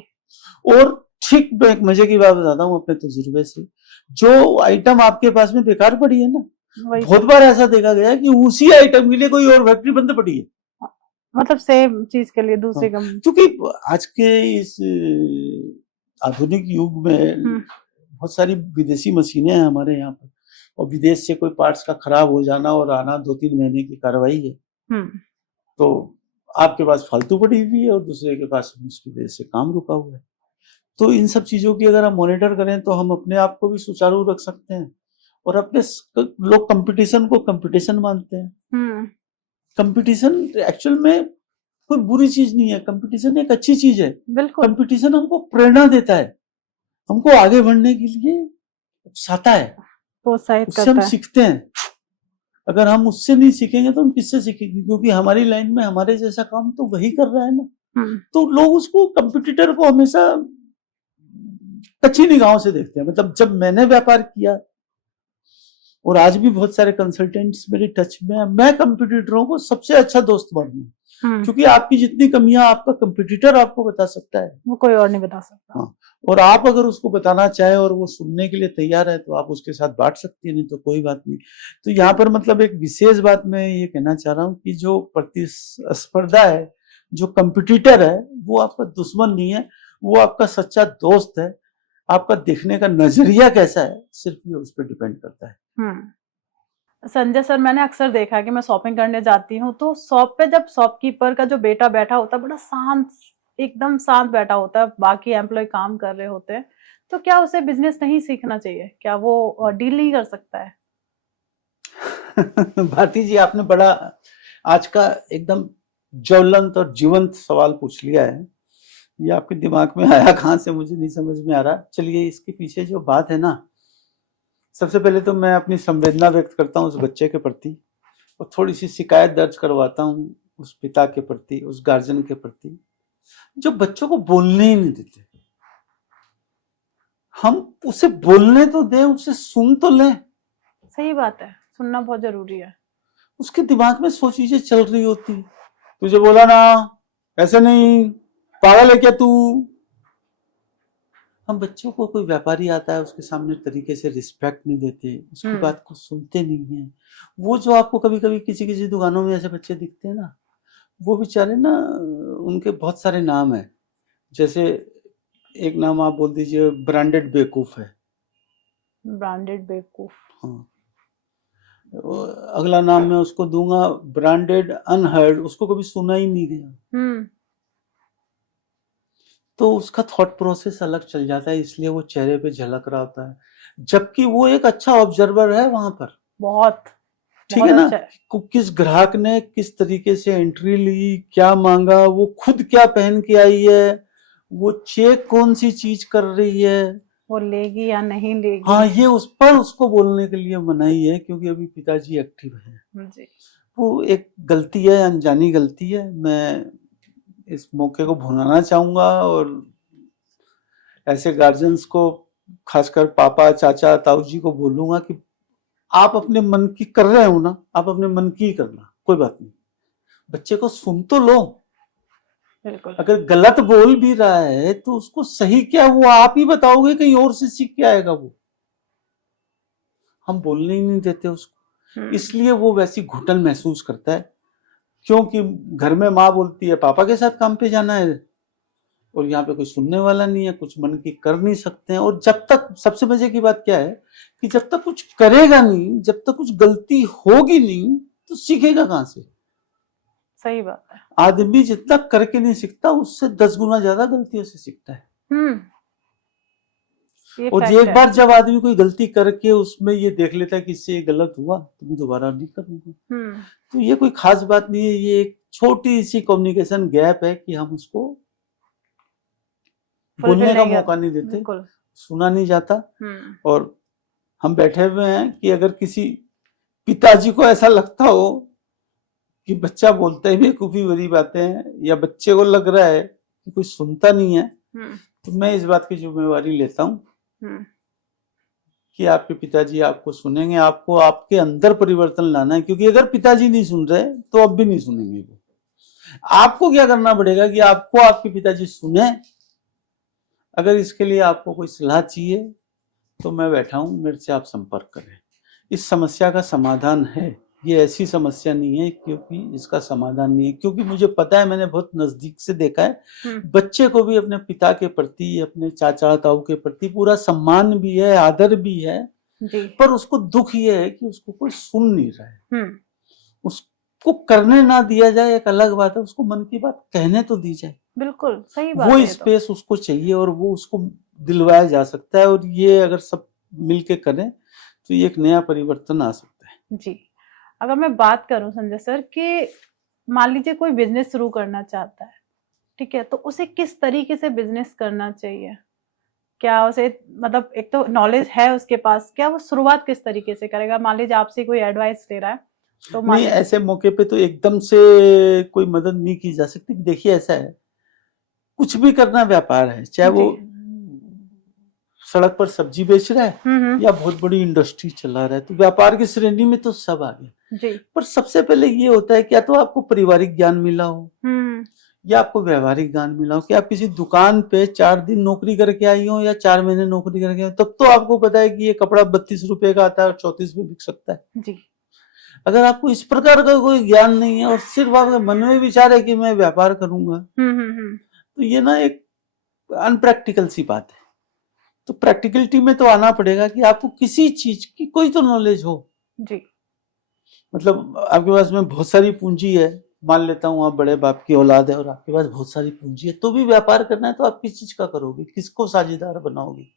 और ठीक, मैं एक मजे की बात बताता हूँ अपने तजुर्बे से, जो आइटम आपके पास में बेकार पड़ी है ना, बहुत बार ऐसा देखा गया कि उसी आइटम के लिए कोई और फैक्ट्री बंद पड़ी है, मतलब सेम चीज के लिए दूसरी कंपनी। क्योंकि आज के इस आधुनिक युग में बहुत सारी विदेशी मशीनें हैं हमारे यहाँ पर, और विदेश से कोई पार्ट्स का खराब हो जाना और आना 2-3 महीने की कार्रवाई है, तो आपके पास फालतू पड़ी हुई है और दूसरे के पास उसकी वजह से काम रुका हुआ है। तो इन सब चीजों की अगर हम मॉनिटर करें तो हम अपने आप को भी सुचारू रख सकते हैं, और अपने लोग कंपटीशन को कंपटीशन मानते हैं। कंपटीशन एक्चुअल में कोई बुरी चीज नहीं है, कंपटीशन एक अच्छी चीज है। बिल्कुल, कंपटीशन हमको प्रेरणा देता है, हमको आगे बढ़ने के लिए उकसाता है, प्रोत्साहित उससे करता हम है। सीखते हैं। अगर हम उससे नहीं सीखेंगे तो हम किससे सीखेंगे, क्योंकि हमारी लाइन में हमारे जैसा काम तो वही कर रहा है ना। तो लोग उसको, कंपटीटर को हमेशा कच्ची निगाहों से देखते हैं। मतलब जब मैंने व्यापार किया, और आज भी बहुत सारे कंसल्टेंट्स मेरे टच में हैं, मैं कंपटीटरों को सबसे अच्छा दोस्त मानूं, क्योंकि आपकी जितनी कमियां आपका कंपटीटर आपको बता सकता है, वो कोई और नहीं बता सकता। हाँ, और आप अगर उसको बताना चाहे और वो सुनने के लिए तैयार है तो आप उसके साथ बांट सकती है, नहीं तो कोई बात नहीं। तो यहाँ पर मतलब एक विशेष बात मैं ये कहना चाह रहा हूँ कि जो प्रतिस्पर्धा है, जो कंपटीटर है, वो आपका दुश्मन नहीं है, वो आपका सच्चा दोस्त है। आपका देखने का नजरिया कैसा है, सिर्फ ये उस पर डिपेंड करता है। संजय सर, मैंने अक्सर देखा है कि मैं शॉपिंग करने जाती हूँ तो शॉप पे जब शॉपकीपर का जो बेटा बैठा होता है बड़ा शांत, एकदम शांत बैठा होता है, बाकी एम्प्लॉय काम कर रहे होते हैं, तो क्या उसे बिजनेस नहीं सीखना चाहिए? क्या वो डील नहीं कर सकता है? भारती जी, आपने बड़ा आज का एकदम ज्वलंत और जीवंत सवाल पूछ लिया है। ये आपके दिमाग में आया कहाँ से मुझे नहीं समझ में आ रहा। चलिए, इसके पीछे जो बात है ना, सबसे पहले तो मैं अपनी संवेदना व्यक्त करता हूँ उस बच्चे के प्रति और थोड़ी सी शिकायत दर्ज करवाता हूँ उस पिता के प्रति, उस गार्जियन के प्रति जो बच्चों को बोलने ही नहीं देते। हम उसे बोलने तो दें, उसे सुन तो लें। सही बात है, सुनना बहुत जरूरी है। उसके दिमाग में 100 चीजें चल रही होती। तुझे बोला ना, ऐसे नहीं, पागल है क्या तू। हम बच्चों को, कोई व्यापारी आता है उसके सामने तरीके से रिस्पेक्ट नहीं देते, उसकी बात को सुनते नहीं है। वो जो आपको कभी कभी किसी किसी दुकानों में ऐसे बच्चे दिखते हैं ना, वो बेचारे ना, उनके बहुत सारे नाम है। जैसे एक नाम आप बोल दीजिए, ब्रांडेड बेवकूफ है। ब्रांडेड बेवकूफ। हाँ। अगला नाम मैं उसको दूंगा ब्रांडेड अनहर्ड, उसको कभी सुना ही नहीं गया। तो उसका थॉट प्रोसेस अलग चल जाता है, इसलिए वो चेहरे पे झलक रहा होता है, जबकि वो एक अच्छा ऑब्जर्वर है वहां पर। बहुत ठीक है ना। किस ग्राहक ने किस तरीके से एंट्री ली, क्या मांगा, वो खुद क्या पहन के आई है, वो चेक कौन सी चीज कर रही है, वो लेगी या नहीं लेगी। हाँ, ये उस पर उसको बोलने के लिए मनाही है, क्योंकि अभी पिताजी एक्टिव है जी। वो एक गलती है, अनजानी गलती है। मैं इस मौके को भुनाना चाहूंगा और ऐसे गार्जियंस को, खासकर पापा, चाचा, ताऊ जी को बोलूंगा कि आप अपने मन की कर रहे हो ना, आप अपने मन की ही करना, कोई बात नहीं, बच्चे को सुन तो लो। बिल्कुल। अगर गलत बोल भी रहा है तो उसको सही क्या वो आप ही बताओगे, कहीं और से सीख के आएगा वो। हम बोलने ही नहीं देते उसको, इसलिए वो वैसी घुटन महसूस करता है, क्योंकि घर में माँ बोलती है पापा के साथ काम पे जाना है और यहाँ पे कोई सुनने वाला नहीं है, कुछ मन की कर नहीं सकते हैं। और जब तक, सबसे मजे की बात क्या है कि जब तक कुछ करेगा नहीं, जब तक कुछ गलती होगी नहीं, तो सीखेगा कहाँ से। सही बात है। आदमी जितना करके नहीं सीखता, उससे 10 गुना ज्यादा गलतियों से सीखता है। और एक बार जब आदमी कोई गलती करके उसमें ये देख लेता है कि इससे ये गलत हुआ, तो मैं दोबारा नहीं करूंगा। तो ये कोई खास बात नहीं है, ये एक छोटी सी कम्युनिकेशन गैप है कि हम उसको बोलने का मौका नहीं देते, सुना नहीं जाता। और हम बैठे हुए हैं कि अगर किसी पिताजी को ऐसा लगता हो कि बच्चा बोलता है बेवकूफी भरी बातें हैं, या बच्चे को लग रहा है कि कोई सुनता नहीं है, तो मैं इस बात की जिम्मेवारी लेता हूँ कि आपके पिताजी आपको सुनेंगे। आपको आपके अंदर परिवर्तन लाना है, क्योंकि अगर पिताजी नहीं सुन रहे तो अब भी नहीं सुनेंगे वो। आपको क्या करना पड़ेगा कि आपको आपके पिताजी सुने। अगर इसके लिए आपको कोई सलाह चाहिए तो मैं बैठा हूं, मेरे से आप संपर्क करें। इस समस्या का समाधान है, ये ऐसी समस्या नहीं है क्योंकि इसका समाधान नहीं है, क्योंकि मुझे पता है, मैंने बहुत नजदीक से देखा है। बच्चे को भी अपने पिता के प्रति, अपने चाचा ताऊ के प्रति पूरा सम्मान भी है, आदर भी है जी। पर उसको दुख ये है कि उसको कोई सुन नहीं रहा है। उसको करने ना दिया जाए एक अलग बात है, उसको मन की बात कहने तो दी जाए। बिल्कुल सही बात है। वो स्पेस उसको चाहिए और वो उसको दिलवाया जा सकता है, और ये अगर सब मिलके करें तो ये एक नया परिवर्तन आ सकता है जी। अगर मैं बात करूं संजय सर कि मान लीजिए कोई बिजनेस शुरू करना चाहता है, ठीक है, तो उसे किस तरीके से बिजनेस करना चाहिए? क्या उसे, मतलब एक तो नॉलेज है उसके पास, क्या वो शुरुआत किस तरीके से करेगा? मान लीजिए आपसे कोई एडवाइस ले रहा है तो नहीं, ऐसे मौके पे तो एकदम से कोई मदद नहीं की जा सकती। देखिए, ऐसा है, कुछ भी करना व्यापार है, चाहे वो सड़क पर सब्जी बेच रहा है या बहुत बड़ी इंडस्ट्री चला रहा है, तो व्यापार की श्रेणी में तो सब आ गया। पर सबसे पहले ये होता है, क्या तो आपको पारिवारिक ज्ञान मिला हो या आपको व्यवहारिक ज्ञान मिला हो कि आप किसी दुकान पे 4 दिन नौकरी करके आई हो या 4 महीने नौकरी करके आई हो, तब तो आपको पता है कि ये कपड़ा 32 रुपए का आता है और 34 में बिक सकता है जी। अगर आपको इस प्रकार का कोई ज्ञान नहीं है और सिर्फ आपके मन में विचार है कि मैं व्यापार करूंगा, तो ये ना एक अनप्रैक्टिकल सी बात है। तो प्रैक्टिकलिटी में तो आना पड़ेगा कि आपको किसी चीज की कोई तो नॉलेज हो जी। मतलब आपके पास में बहुत सारी पूंजी है, मान लेता हूँ आप बड़े बाप की औलाद है और आपके पास बहुत सारी पूंजी है, तो भी व्यापार करना है तो आप किस चीज का करोगे, किसको साझेदार बनाओगे?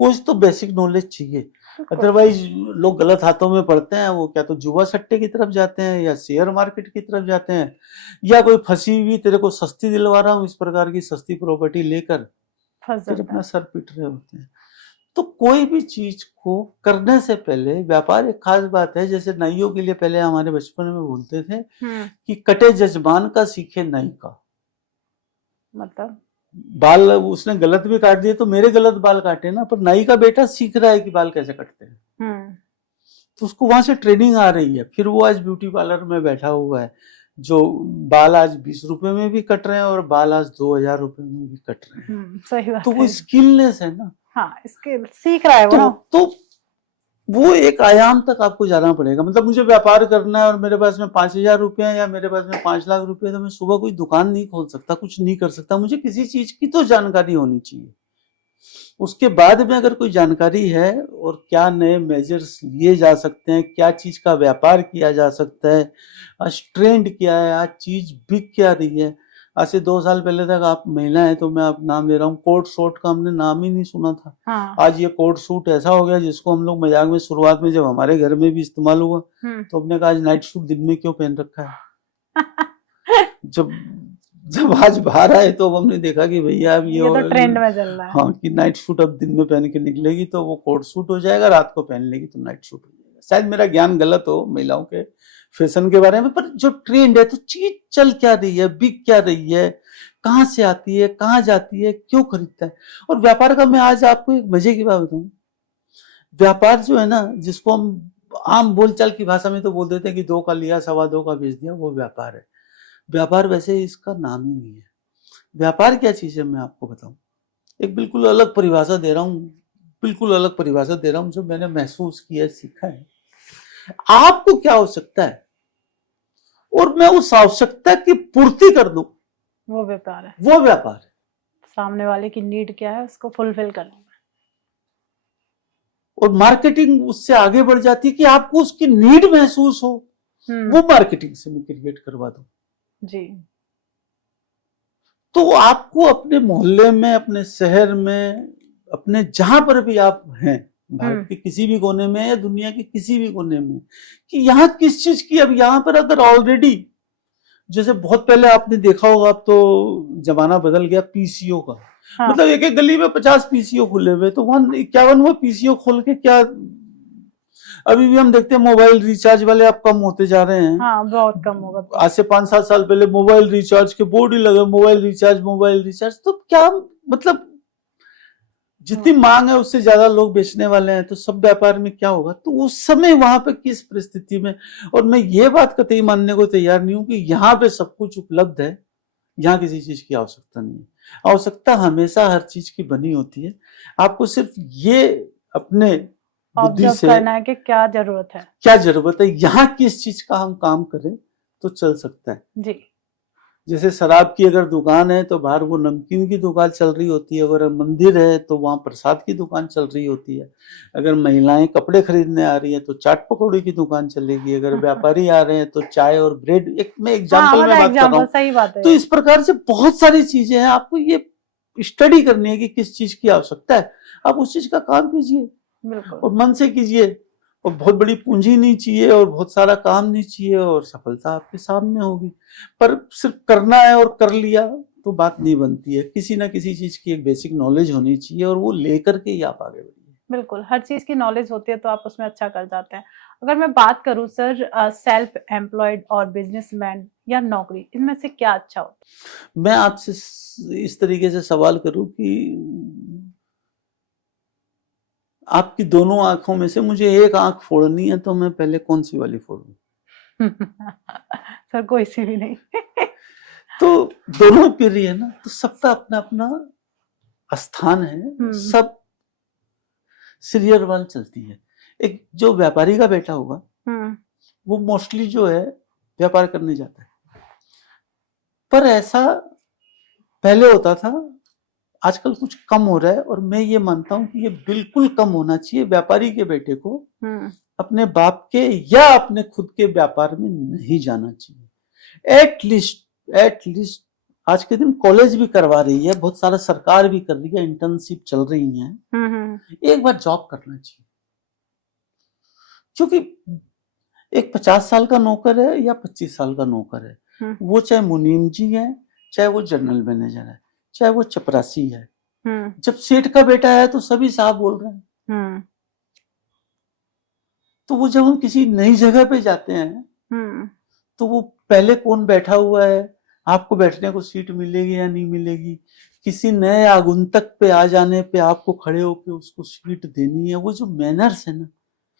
कुछ तो बेसिक नॉलेज चाहिए, अदरवाइज लोग गलत हाथों में पड़ते हैं। वो क्या तो जुआ सट्टे की तरफ जाते हैं या शेयर मार्केट की तरफ जाते हैं, या कोई फंसी हुई तेरे को सस्ती दिलवा रहा हूँ इस प्रकार की सस्ती प्रॉपर्टी लेकर फिर अपना सर पीट रहे होते हैं। तो कोई भी चीज को करने से पहले, व्यापार एक खास बात है, जैसे नाइयों के लिए पहले हमारे बचपन में बोलते थे कि कटे जजमान का सीखे नाई का। मतलब बाल उसने गलत भी काट दिए तो मेरे गलत बाल काटे ना, पर नाई का बेटा सीख रहा है कि बाल कैसे कटते हैं। तो उसको वहां से ट्रेनिंग आ रही है, फिर वो आज ब्यूटी पार्लर में बैठा हुआ है, जो बाल आज 20 रुपए में भी कट रहे हैं और बाल आज 2000 रुपए में भी कट रहे हैं। सही बात तो वो स्किलनेस है ना। हाँ, स्किल सीख रहा है वो तो वो एक आयाम तक आपको जाना पड़ेगा। मतलब मुझे व्यापार करना है और मेरे पास में 5000 रुपए या मेरे पास में 5 लाख रुपए, तो मैं सुबह कोई दुकान नहीं खोल सकता, कुछ नहीं कर सकता। मुझे किसी चीज की तो जानकारी होनी चाहिए। उसके बाद में अगर कोई जानकारी है और क्या नए मेजर्स लिए जा सकते हैं, क्या चीज का व्यापार किया जा सकता है, आज ट्रेंड क्या है, आज चीज बिक क्या रही है। आज से 2 साल पहले तक आप महिला है तो मैं आप नाम ले रहा हूँ, कोट सूट का हमने नाम ही नहीं सुना था। हाँ। आज ये कोट सूट ऐसा हो गया जिसको हम लोग मजाक में शुरुआत में जब हमारे घर में भी इस्तेमाल हुआ तो हमने कहा आज नाइट सूट दिन में क्यों पहन रखा है। जब आज बाहर आए तो हमने देखा कि भैया अब ये तो ट्रेंड में चल रहा है। हाँ, कि नाइट सूट अब दिन में पहन के निकलेगी तो वो कोट सूट हो जाएगा, रात को पहन लेगी तो नाइट सूट हो जाएगा। शायद मेरा ज्ञान गलत हो महिलाओं के फैशन के बारे में, पर जो ट्रेंड है तो चीज चल क्या रही है, बिक क्या रही है, कहाँ से आती है, कहाँ जाती है, क्यों खरीदता है। और व्यापार का मैं आज आपको एक मजे की बात बताऊं, व्यापार जो है ना, जिसको हम आम बोलचाल की भाषा में तो बोल देते हैं कि 2 का लिया 2.25 का बेच दिया, वो व्यापार है। व्यापार वैसे इसका नाम ही नहीं है। व्यापार क्या चीज है मैं आपको बताऊं, एक बिल्कुल अलग परिभाषा दे रहा हूं, बिल्कुल अलग परिभाषा दे रहा हूं जो मैंने महसूस किया, सीखा है। आपको क्या आवश्यकता है और मैं उस आवश्यकता की पूर्ति कर दूं, वो व्यापार है। वो व्यापार है। सामने वाले की नीड क्या है उसको फुलफिल करना। और मार्केटिंग उससे आगे बढ़ जाती है कि आपको उसकी नीड महसूस हो, वो मार्केटिंग से मैं क्रिएट करवा दूं जी। तो आपको अपने मोहल्ले में, अपने शहर में, अपने जहां पर भी आप हैं, भारत के किसी भी कोने में या दुनिया के किसी भी कोने में, कि यहाँ किस चीज की, अब यहाँ पर अगर ऑलरेडी, जैसे बहुत पहले आपने देखा होगा, अब तो जमाना बदल गया पीसीओ का। हाँ। मतलब एक गली में 50 पीसीओ खुले हुए, तो 51 पीसीओ खोल के क्या, अभी भी हम देखते हैं मोबाइल रिचार्ज वाले अब कम होते जा रहे हैं। हाँ, बहुत कम होगा। आज से 5-7 साल पहले मोबाइल रिचार्ज के बोर्ड ही लगे, मोबाइल रिचार्ज। तो क्या मतलब जितनी मांग है उससे ज्यादा लोग बेचने वाले हैं, तो सब व्यापार में क्या होगा। तो उस समय वहां पे किस परिस्थिति में, और मैं ये बात कतई मानने को तैयार नहीं हूं कि यहाँ पे सब कुछ उपलब्ध है, यहाँ किसी चीज की आवश्यकता नहीं है। आवश्यकता हमेशा हर चीज की बनी होती है। आपको सिर्फ ये अपने बुद्धि से करना है कि क्या जरूरत है, यहाँ किस चीज का हम काम करें तो चल सकता है जी। जैसे शराब की अगर दुकान है तो बाहर वो नमकीन की दुकान चल रही होती है, अगर मंदिर है तो वहां प्रसाद की दुकान चल रही होती है, अगर महिलाएं कपड़े खरीदने आ रही है तो चाट पकौड़ी की दुकान चलेगी, अगर व्यापारी आ रहे हैं तो चाय और ब्रेड, एक मैं एग्जाम्पल में बात कर रहा हूँ। सही बात है। तो इस प्रकार से बहुत सारी चीजें हैं, आपको ये स्टडी करनी है कि किस चीज की आवश्यकता है, आप उस चीज का काम कीजिए और मन से कीजिए, और बहुत बड़ी पूंजी नहीं चाहिए और बहुत सारा काम नहीं चाहिए, और सफलता आपके सामने होगी। पर सिर्फ करना है और कर लिया तो बात नहीं बनती है, किसी ना किसी चीज की एक बेसिक नॉलेज होनी चाहिए और वो लेकर के ही आप आगे बढ़िए। बिल्कुल, हर चीज की नॉलेज होती है तो आप उसमें अच्छा कर जाते हैं। अगर मैं बात करूं सर, सेल्फ एम्प्लॉयड और बिजनेसमैन या नौकरी, इनमें से क्या अच्छा होता है? मैं आपसे इस तरीके से सवाल करूं कि आपकी दोनों आंखों में से मुझे एक आंख फोड़नी है तो मैं पहले कौन सी वाली फोड़ूं? सर कोई सी भी नहीं। तो दोनों पी रही है ना, तो सबका अपना अपना स्थान है, सब सीरियल वाल चलती है। एक जो व्यापारी का बेटा होगा वो मोस्टली जो है व्यापार करने जाता है, पर ऐसा पहले होता था, आजकल कुछ कम हो रहा है, और मैं ये मानता हूं कि ये बिल्कुल कम होना चाहिए। व्यापारी के बेटे को अपने बाप के या अपने खुद के व्यापार में नहीं जाना चाहिए। एटलीस्ट आज के दिन कॉलेज भी करवा रही है, बहुत सारा सरकार भी कर रही है, इंटर्नशिप चल रही है, एक बार जॉब करना चाहिए। क्योंकि एक 50 साल का नौकर है या 25 साल का नौकर है, वो चाहे मुनीम जी है, चाहे वो जनरल मैनेजर है, चाहे वो चपरासी है, जब सेठ का बेटा है तो सभी साहब बोल रहे हैं। तो वो जब हम किसी नई जगह पे जाते हैं तो वो पहले कौन बैठा हुआ है, आपको बैठने को सीट मिलेगी या नहीं मिलेगी, किसी नए आगुंतक पे आ जाने पे आपको खड़े होकर उसको सीट देनी है, वो जो मैनर्स है ना,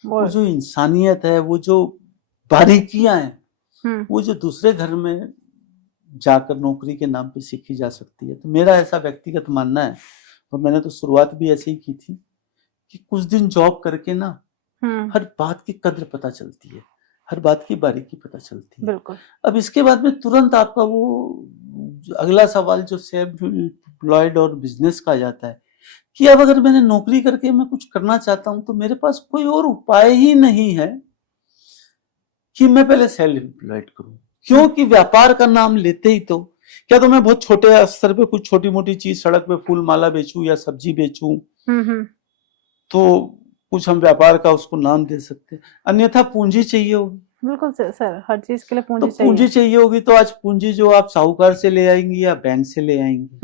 वो जो इंसानियत है, वो जो बारीकियां हैं, वो जो दूसरे घर में जाकर नौकरी के नाम पे सीखी जा सकती है। तो मेरा ऐसा व्यक्तिगत मानना है, और मैंने तो शुरुआत भी ऐसे ही की थी कि कुछ दिन जॉब करके ना हर बात की कद्र पता चलती है, हर बात की बारीकी पता चलती है। बिल्कुल। अब इसके बाद में तुरंत आपका वो अगला सवाल जो सेल्फ एम्प्लॉयड और बिजनेस का आ जाता है कि अब अगर मैंने नौकरी करके मैं कुछ करना चाहता हूं तो मेरे पास कोई और उपाय ही नहीं है कि मैं पहले सेल्फ एम्प्लॉयड करूं। क्योंकि व्यापार का नाम लेते ही तो क्या तो मैं बहुत छोटे स्तर पे कुछ छोटी मोटी चीज सड़क पे फूल माला बेचूं या सब्जी बेचूं तो कुछ हम व्यापार का उसको नाम दे सकते हैं, अन्यथा पूंजी चाहिए होगी। बिल्कुल सर, हर चीज के लिए तो पूंजी चाहिए होगी, तो आज पूंजी जो आप साहूकार से ले आएंगी या बैंक से ले आएंगी,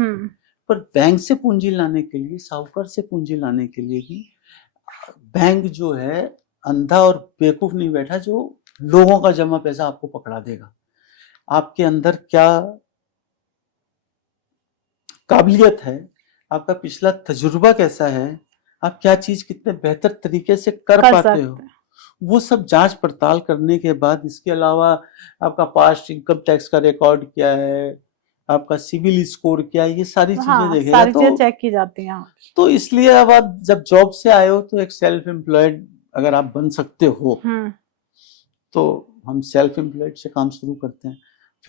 पर बैंक से पूंजी लाने के लिए, साहूकार से पूंजी लाने के लिए भी बैंक जो है अंधा और बेवकूफ नहीं बैठा जो लोगों का जमा पैसा आपको पकड़ा देगा। आपके अंदर क्या काबिलियत है, आपका पिछला तजुर्बा कैसा है, आप क्या चीज कितने बेहतर तरीके से कर पाते हो, वो सब जांच पड़ताल करने के बाद, इसके अलावा आपका पास्ट इनकम टैक्स का रिकॉर्ड क्या है, आपका सिविल स्कोर क्या है, ये सारी चीजें देखेगा। सारी चीजें चेक की जाती हैं। तो इसलिए अब आप जब जॉब से आए हो तो एक सेल्फ एम्प्लॉयड अगर आप बन सकते हो तो हम सेल्फ एम्प्लॉयड से काम शुरू करते हैं,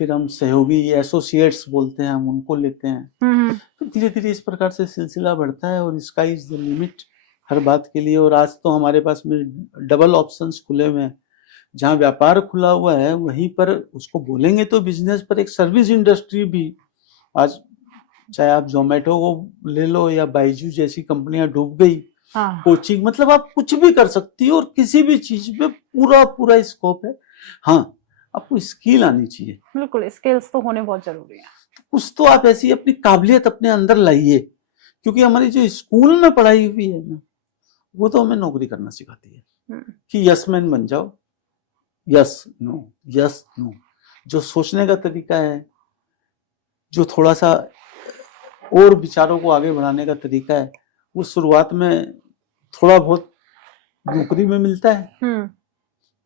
फिर हम सहयोगी एसोसिएट्स बोलते हैं, हम उनको लेते हैं, तो धीरे धीरे इस प्रकार से सिलसिला बढ़ता है और स्काई इज द लिमिट हर बात के लिए। और आज तो हमारे पास में डबल ऑप्शंस खुले हुए हैं, जहाँ व्यापार खुला हुआ है वहीं पर उसको बोलेंगे तो बिजनेस, पर एक सर्विस इंडस्ट्री भी आज, चाहे आप जोमेटो को ले लो या बाइजू जैसी कंपनियां डूब गई, कोचिंग, मतलब आप कुछ भी कर सकती हो और किसी भी चीज पे पूरा स्कोप है। हाँ, आपको स्किल आनी चाहिए। बिल्कुल, स्किल्स तो होने बहुत जरूरी है। कुछ तो आप ऐसी अपनी काबिलियत अपने अंदर लाइए, क्योंकि हमारी जो स्कूल में पढ़ाई हुई है ना, वो तो हमें नौकरी करना सिखाती है कि यस मैन बन जाओ, यस नो, जो सोचने का तरीका है, जो थोड़ा सा और विचारों को आगे बढ़ाने का तरीका है, वो शुरुआत में थोड़ा बहुत नौकरी में मिलता है,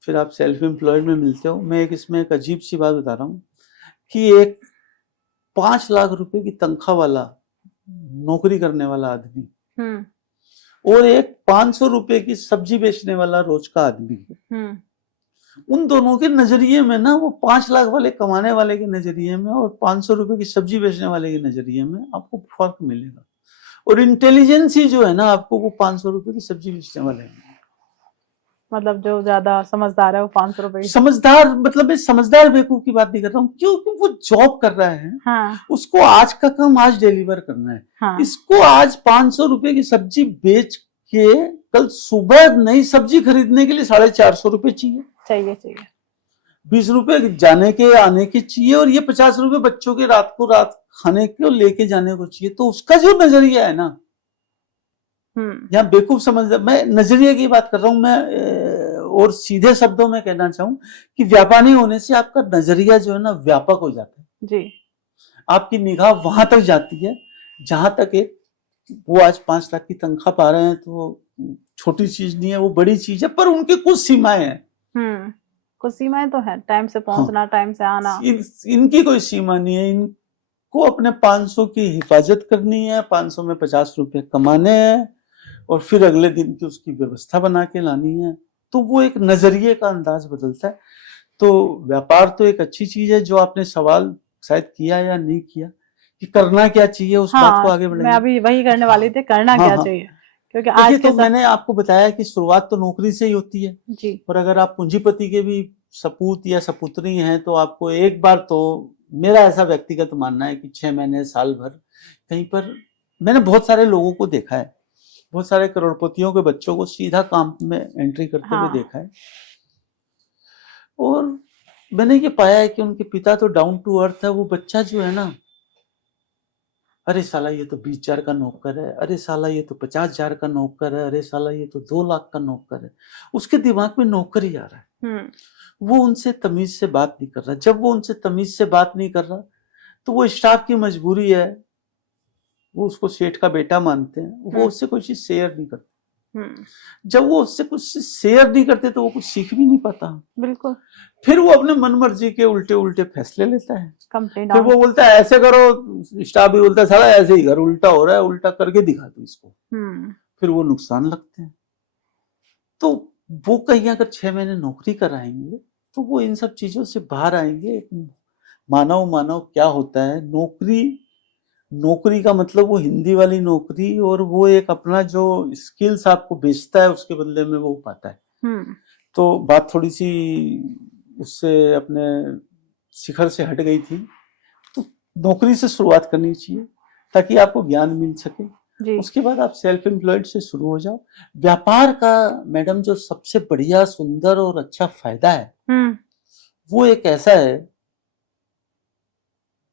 फिर आप सेल्फ एम्प्लॉयड में मिलते हो। मैं इसमें एक अजीब सी बात बता रहा हूँ कि एक 5 लाख रुपए की तनख्वाह वाला नौकरी करने वाला आदमी और एक 500 रुपए की सब्जी बेचने वाला रोज का आदमी, उन दोनों के नजरिए में ना, वो 5 लाख वाले कमाने वाले के नजरिए में और 500 रुपए की सब्जी बेचने वाले के नजरिए में आपको फर्क मिलेगा। और इंटेलिजेंस ही जो है ना, आपको वो 500 रुपए की सब्जी बेचने वाले हैं। मतलब जो ज्यादा समझदार है वो 500 रुपए, समझदार मतलब मैं समझदार बेवकूफ की बात नहीं कर रहा हूँ, क्योंकि वो जॉब कर रहा है, उसको आज का काम आज डिलीवर करना है। इसको आज 500 रुपए की सब्जी बेच के कल सुबह नई सब्जी खरीदने के लिए 450 रुपए चाहिए 20 रुपए जाने के आने के चाहिए, और ये 50 रुपए बच्चों के रात खाने को लेके जाने को चाहिए। तो उसका जो नजरिया है ना, यहाँ बेवकूफ समझ, मैं नजरिए की बात कर रहा हूं मैं, और सीधे शब्दों में कहना चाहूं कि व्यापारी होने से आपका नजरिया जो है ना व्यापक हो जाता है जी। आपकी निगाह वहां तक जाती है जहां तक एक, वो आज 5 लाख की तनख्वाह पा रहे हैं तो छोटी चीज नहीं है, वो बड़ी चीज है, पर उनकी कुछ सीमाएं हैं। कुछ सीमाएं तो है, टाइम से पहुंचना, टाइम से आना, इनकी कोई सीमा नहीं है। इनको अपने 500 की हिफाजत करनी है, 500 में 50 रुपए कमाने हैं और फिर अगले दिन की उसकी व्यवस्था बना के लानी है। तो वो एक नजरिए का अंदाज बदलता है। तो व्यापार तो एक अच्छी चीज है, जो आपने सवाल शायद किया या नहीं किया कि करना क्या चाहिए, उस बात को आगे बढ़ाएंगे। मैं अभी वही करने वाली थी, करना क्या चाहिए। क्योंकि आज के तो मैंने आपको बताया कि शुरुआत तो नौकरी से ही होती है जी। और अगर आप पूंजीपति के भी सपूत या सपुत्री हैं तो आपको एक बार तो, मेरा ऐसा व्यक्तिगत मानना है कि 6 महीने साल भर कहीं पर, मैंने बहुत सारे लोगों को देखा है, बहुत सारे करोड़पतियों के बच्चों को सीधा काम में एंट्री करते हुए देखा है और मैंने ये पाया है कि उनके पिता तो डाउन टू अर्थ है। वो बच्चा जो है ना, अरे साला ये तो 20,000 का नौकर है, अरे साला ये तो 50,000 का नौकर है, अरे साला ये तो 2 लाख का नौकर है, उसके दिमाग में नौकर ही आ रहा है। वो उनसे तमीज से बात नहीं कर रहा। जब वो उनसे तमीज से बात नहीं कर रहा तो वो स्टाफ की मजबूरी है, वो उसको सेठ का बेटा मानते हैं, वो उससे कोई चीज शेयर नहीं करते। जब वो उससे कुछ शेयर नहीं करते तो वो कुछ सीख भी नहीं पाता। बिल्कुल। फिर वो अपने मन मर्जी के उल्टे उल्टे फैसले लेता है। कंप्लेंट फिर वो बोलता है ऐसे करो, स्टाफ भी बोलता है साला ऐसे ही कर, उल्टा हो रहा है, उल्टा करके दिखा दो इसको। फिर वो नुकसान लगते हैं। तो वो कहीं अगर 6 महीने नौकरी कराएंगे तो वो इन सब चीजों से बाहर आएंगे। मानव क्या होता है, नौकरी का मतलब वो हिंदी वाली नौकरी, और वो एक अपना जो स्किल्स आपको बेचता है उसके बदले में वो पाता है। तो बात थोड़ी सी उससे अपने शिखर से हट गई थी। तो नौकरी से शुरुआत करनी चाहिए ताकि आपको ज्ञान मिल सके जी। उसके बाद आप सेल्फ एम्प्लॉयड से शुरू हो जाओ। व्यापार का मैडम जो सबसे बढ़िया, सुंदर और अच्छा फायदा है वो एक ऐसा है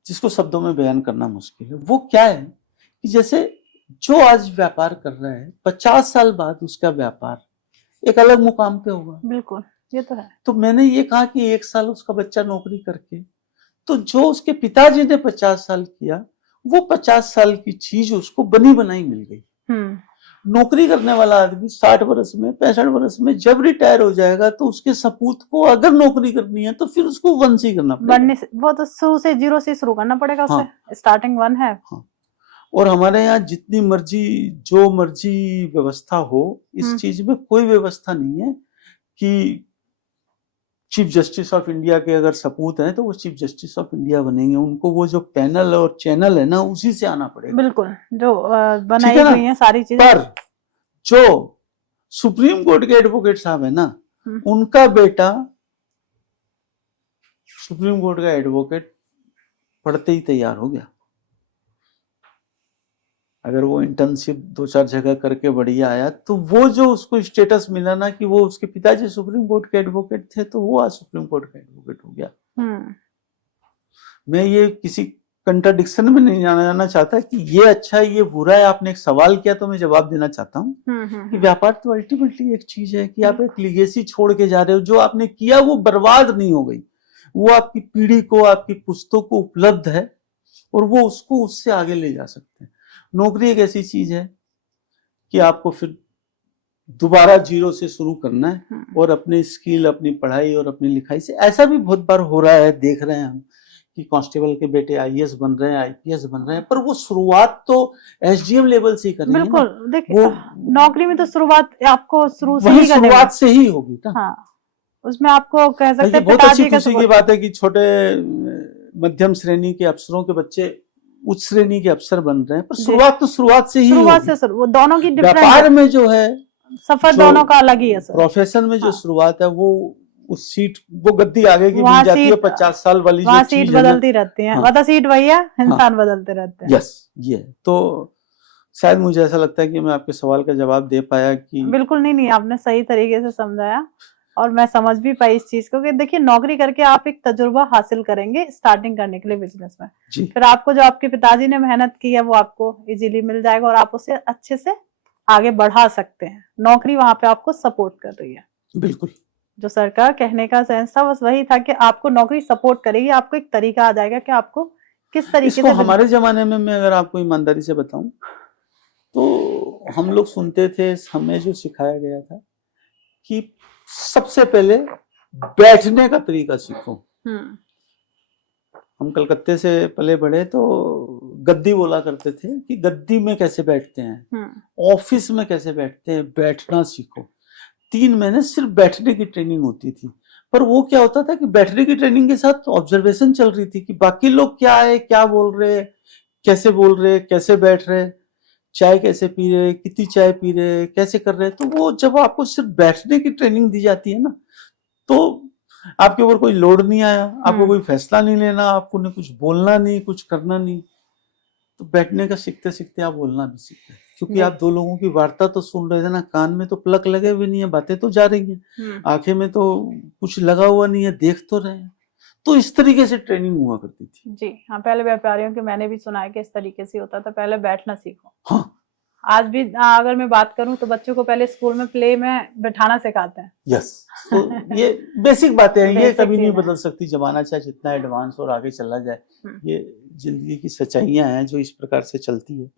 जिसको शब्दों में बयान करना मुश्किल है। वो क्या है कि जैसे जो आज व्यापार कर रहा है 50 साल बाद उसका व्यापार एक अलग मुकाम पे होगा। बिल्कुल, ये तो है। तो मैंने ये कहा कि 1 साल उसका बच्चा नौकरी करके, तो जो उसके पिताजी ने 50 साल किया वो 50 साल की चीज उसको बनी बनाई मिल गई। नौकरी करने वाला आदमी 60 वर्ष में, 65 वर्ष में जब रिटायर हो जाएगा तो उसके सपूत को अगर नौकरी करनी है तो फिर उसको 1 से करना पड़ेगा। बनने से, वो तो शुरू से 0 से शुरू करना पड़ेगा उसे। हाँ। स्टार्टिंग 1 है। हाँ। और हमारे यहाँ जितनी मर्जी जो मर्जी व्यवस्था हो, इस चीज में कोई व्यवस्था नहीं है कि चीफ जस्टिस ऑफ इंडिया के अगर सपूत हैं तो वो चीफ जस्टिस ऑफ इंडिया बनेंगे। उनको वो जो पैनल और चैनल है ना उसी से आना पड़ेगा। बिल्कुल, जो बनाई हुई है सारी चीजें। पर जो सुप्रीम कोर्ट के एडवोकेट साहब है ना, उनका बेटा सुप्रीम कोर्ट का एडवोकेट पढ़ते ही तैयार हो गया। अगर वो इंटर्नशिप 2-4 जगह करके बढ़िया आया तो वो जो उसको स्टेटस मिला ना कि वो उसके पिताजी सुप्रीम कोर्ट के एडवोकेट थे तो वो आज सुप्रीम कोर्ट का एडवोकेट हो गया। मैं ये किसी कंट्राडिक्शन में नहीं जाना चाहता कि ये अच्छा है ये बुरा है। आपने एक सवाल किया तो मैं जवाब देना चाहता हूँ कि व्यापार तो अल्टीमेटली एक चीज है कि आप एक लीगेसी छोड़ के जा रहे हो। जो आपने किया वो बर्बाद नहीं हो गई, वो आपकी पीढ़ी को, आपकी पुस्तकों को उपलब्ध है और वो उसको उससे आगे ले जा सकते हैं। नौकरी एक ऐसी चीज है कि आपको फिर दोबारा 0 से शुरू करना है और अपने स्किल, अपनी पढ़ाई और अपनी लिखाई से। ऐसा भी बहुत बार हो रहा है, देख रहे हैं हम कि कांस्टेबल के बेटे आईएएस बन रहे हैं, आईपीएस बन रहे हैं, पर वो शुरुआत तो एसडीएम लेवल से ही करेंगे। बिल्कुल, देखिए नौकरी में तो शुरुआत आपको शुरू से ही शुरुआत से ही होगी ना। हाँ, उसमें आपको कह सकते हैं बहुत अच्छी खुशी की बात है कि छोटे मध्यम श्रेणी के अफसरों के बच्चे उच्च श्रेणी के अफसर बन रहे हैं, पर शुरुआत तो शुरुआत से ही वो दोनों की डिफरेंस। व्यापार में जो है सफर दोनों का अलग ही है सर। प्रोफेशन में जो शुरुआत है वो उस सीट, वो गद्दी आगे की मिल जाती है 50 साल वाली जो चीज है, सीट बदलती रहती है। मतलब सीट वही है, इंसान बदलते रहते हैं। यस, ये तो शायद मुझे ऐसा लगता है कि मैं आपके सवाल का जवाब दे पाया कि बिल्कुल नहीं, आपने सही तरीके से समझाया और मैं समझ भी पाई इस चीज को कि देखिए नौकरी करके आप एक तजुर्बा हासिल करेंगे स्टार्टिंग करने के लिए बिजनेस में। फिर आपको जो आपके पिताजी ने मेहनत की है वो आपको इजीली मिल जाएगा और आप उसे अच्छे से आगे बढ़ा सकते हैं। नौकरी वहां पे आपको सपोर्ट कर रही है। बिल्कुल, जो सरकार कहने का सेंस था बस वही था कि आपको नौकरी सपोर्ट करेगी। आपको एक तरीका आ जाएगा कि आपको किस तरीके से। हमारे जमाने में मैं अगर आपको ईमानदारी से बताऊं तो हम लोग सुनते थे, हमें जो सिखाया गया था कि सबसे पहले बैठने का तरीका सीखो। हम कलकत्ते से पले बढ़े तो गद्दी बोला करते थे कि गद्दी में कैसे बैठते हैं, ऑफिस में कैसे बैठते हैं, बैठना सीखो। 3 महीने सिर्फ बैठने की ट्रेनिंग होती थी, पर वो क्या होता था कि बैठने की ट्रेनिंग के साथ ऑब्जर्वेशन चल रही थी कि बाकी लोग क्या है, क्या बोल रहे, कैसे बोल रहे, कैसे बैठ रहे। चाय कैसे पी रहे, कितनी चाय पी रहे, कैसे कर रहे। तो वो जब आपको सिर्फ बैठने की ट्रेनिंग दी जाती है ना, तो आपके ऊपर कोई लोड नहीं आया, आपको कोई फैसला नहीं लेना, आपको ने कुछ बोलना नहीं, कुछ करना नहीं। तो बैठने का सीखते सीखते आप बोलना भी सीखते हैं, क्योंकि आप दो लोगों की वार्ता तो सुन रहे थे ना, कान में तो प्लग लगे हुए नहीं है, बातें तो जा रही हैं, आंखें में तो कुछ लगा हुआ नहीं है, देख तो रहे हैं। तो इस तरीके से ट्रेनिंग हुआ करती थी। जी हाँ, पहले व्यापारियों के मैंने भी सुना है कि इस तरीके से होता था, पहले बैठना सीखो। हाँ, आज भी अगर मैं बात करूं तो बच्चों को पहले स्कूल में प्ले में बैठाना सिखाते हैं। यस, तो ये बेसिक बातें हैं, ये कभी नहीं चीज़ है। बदल सकती, जमाना चाहे जितना एडवांस और आगे चला जाए। ये जिंदगी की सच्चाइयां हैं जो इस प्रकार से चलती है।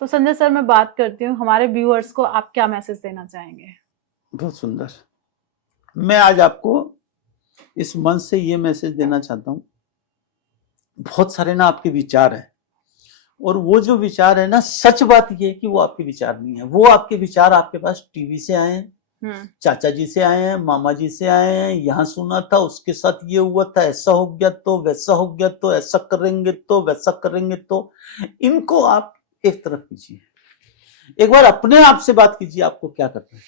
तो संजय सर, मैं बात करती हूँ, हमारे व्यूअर्स को आप क्या मैसेज देना चाहेंगे? बहुत सुंदर। मैं आज आपको इस मंच से ये मैसेज देना चाहता हूँ, बहुत सारे ना आपके विचार हैं, और वो जो विचार है ना, सच बात ये है कि वो आपके विचार नहीं है। वो आपके विचार आपके पास टीवी से आए हैं, चाचा जी से आए हैं, मामा जी से आए हैं, यहाँ सुना था, उसके साथ ये हुआ था, ऐसा हो गया तो वैसा हो गया तो, ऐसा करेंगे तो वैसा करेंगे तो। इनको आप एक तरफ कीजिए, एक बार अपने आप से बात कीजिए आपको क्या करना है,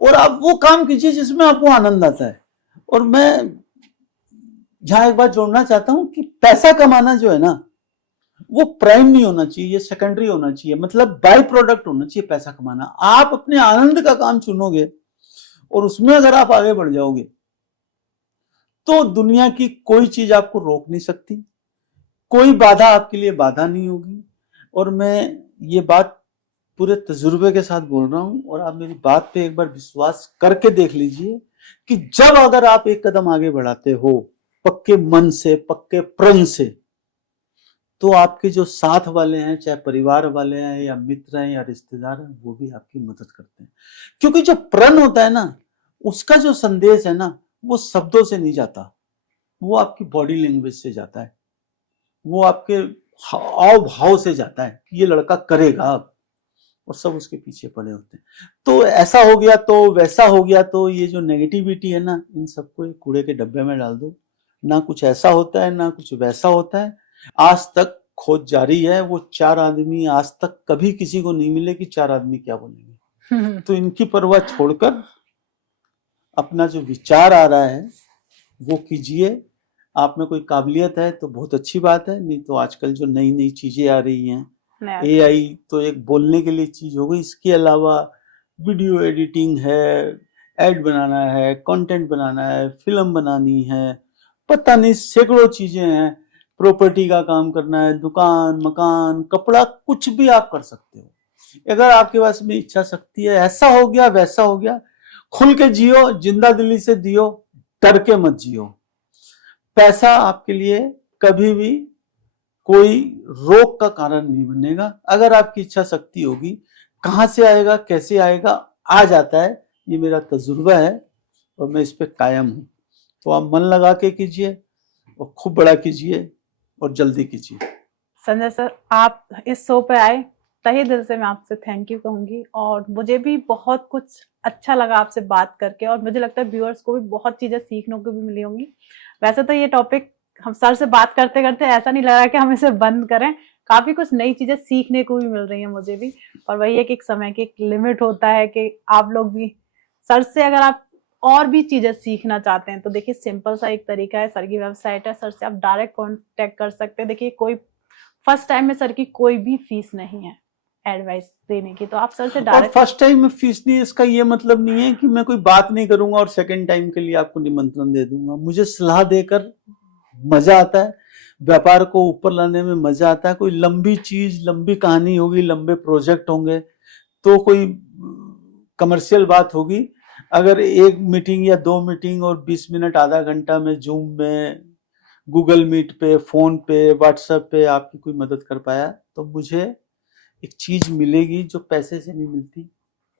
और आप वो काम कीजिए जिसमें आपको आनंद आता है। और मैं जहां एक बात जोड़ना चाहता हूं कि पैसा कमाना जो है ना, वो प्राइम नहीं होना चाहिए, ये सेकेंडरी होना चाहिए, मतलब बाय प्रोडक्ट होना चाहिए पैसा कमाना। आप अपने आनंद का काम चुनोगे और उसमें अगर आप आगे बढ़ जाओगे तो दुनिया की कोई चीज आपको रोक नहीं सकती, कोई बाधा आपके लिए बाधा नहीं होगी। और मैं ये बात पूरे तजुर्बे के साथ बोल रहा हूं, और आप मेरी बात पे एक बार विश्वास करके देख लीजिए कि जब अगर आप एक कदम आगे बढ़ाते हो पक्के मन से, पक्के प्रण से, तो आपके जो साथ वाले हैं, चाहे परिवार वाले हैं या मित्र हैं या रिश्तेदार हैं, वो भी आपकी मदद करते हैं। क्योंकि जो प्रण होता है ना, उसका जो संदेश है ना, वो शब्दों से नहीं जाता, वो आपकी बॉडी लैंग्वेज से जाता है, वो आपके हाव भाव से जाता है कि ये लड़का करेगा अब, और सब उसके पीछे पड़े होते हैं। तो ऐसा हो गया तो वैसा हो गया तो, ये जो नेगेटिविटी है ना, इन सबको कूड़े के डब्बे में डाल दो। ना कुछ ऐसा होता है ना कुछ वैसा होता है। आज तक खोज जारी है, वो 4 आदमी आज तक कभी किसी को नहीं मिले कि 4 आदमी क्या बोलेंगे। तो इनकी परवाह छोड़कर अपना जो विचार आ रहा है वो कीजिए। आप में कोई काबिलियत है तो बहुत अच्छी बात है, नहीं तो आजकल जो नई नई चीजें आ रही हैं, AI तो एक बोलने के लिए चीज हो गई, इसके अलावा वीडियो एडिटिंग है, एड बनाना है, कंटेंट बनाना है, फिल्म बनानी है, पता नहीं सैकड़ों चीजें हैं, प्रॉपर्टी का काम करना है, दुकान, मकान, कपड़ा, कुछ भी आप कर सकते हो अगर आपके पास में इच्छा शक्ति है। ऐसा हो गया वैसा हो गया, खुल के जियो, जिंदा दिली से जियो, डर के मत जियो। पैसा आपके लिए कभी भी कोई रोक का कारण नहीं बनेगा। अगर आपकी इच्छा शक्ति होगी, कहां से आएगा कैसे आएगा, आ जाता है, ये मेरा तजुर्बा है और मैं इस पे कायम हूं। तो आप मन लगा के कीजिए और खूब बड़ा कीजिए और जल्दी कीजिए। संजय सर, आप इस शो पे आए, तहे दिल से मैं आपसे थैंक यू कहूंगी, और मुझे भी बहुत कुछ अच्छा लगा आपसे बात करके, और मुझे लगता है व्यूअर्स को भी बहुत चीजें सीखने को भी मिली होंगी। वैसे तो ये टॉपिक हम सर से बात करते करते ऐसा नहीं लग रहा कि हम इसे बंद करें, काफी कुछ नई चीजें सीखने को भी मिल रही है मुझे भी। और वही है कि एक समय की एक लिमिट होता है कि आप लोग भी सर से अगर आप और भी चीजें सीखना चाहते हैं तो देखिए सिंपल सा एक तरीका है, सर की वेबसाइट है, सर से आप डायरेक्ट कांटेक्ट कर सकते हैं। देखिए कोई फर्स्ट टाइम में सर की कोई भी फीस नहीं है एडवाइस देने की, तो आप सर से डायरेक्ट। फर्स्ट टाइम में फीस नहीं, इसका ये मतलब नहीं है कि मैं कोई बात नहीं करूंगा और सेकंड टाइम के लिए आपको निमंत्रण दे दूंगा। मुझे सलाह देकर मजा आता है, व्यापार को ऊपर लाने में मजा आता है। कोई लंबी चीज, लंबी कहानी होगी, लंबे प्रोजेक्ट होंगे तो कोई कमर्शियल बात होगी। अगर एक मीटिंग या 2 मीटिंग और 20 मिनट आधा घंटा में जूम में, गूगल मीट पे, फोन पे, व्हाट्सएप पे आपकी कोई मदद कर पाया तो मुझे एक चीज मिलेगी जो पैसे से नहीं मिलती,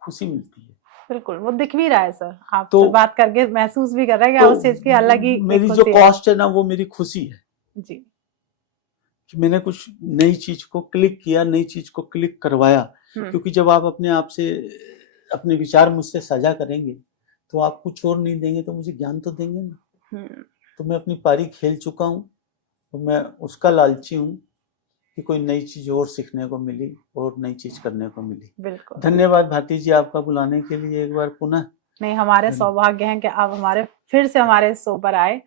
खुशी मिलती है। बिल्कुल, वो दिख भी रहा है सर, आप तो बात करके महसूस भी कर रहे हैं कि उस चीज की अलग ही मेरी जो कॉस्ट है ना, वो मेरी खुशी है जी, कि मैंने कुछ नई चीज को क्लिक किया, नई चीज को क्लिक करवाया। क्योंकि जब आप अपने आप से अपने विचार मुझसे साझा करेंगे तो आप कुछ और नहीं देंगे तो मुझे ज्ञान तो देंगे ना। तो मैं अपनी पारी खेल चुका हूँ, तो मैं उसका लालची हूँ कि कोई नई चीज और सीखने को मिली और नई चीज करने को मिली। बिल्कुल। धन्यवाद भारती जी आपका बुलाने के लिए एक बार पुनः। नहीं, हमारे सौभाग्य हैं कि आप फिर से हमारे शो पर आए।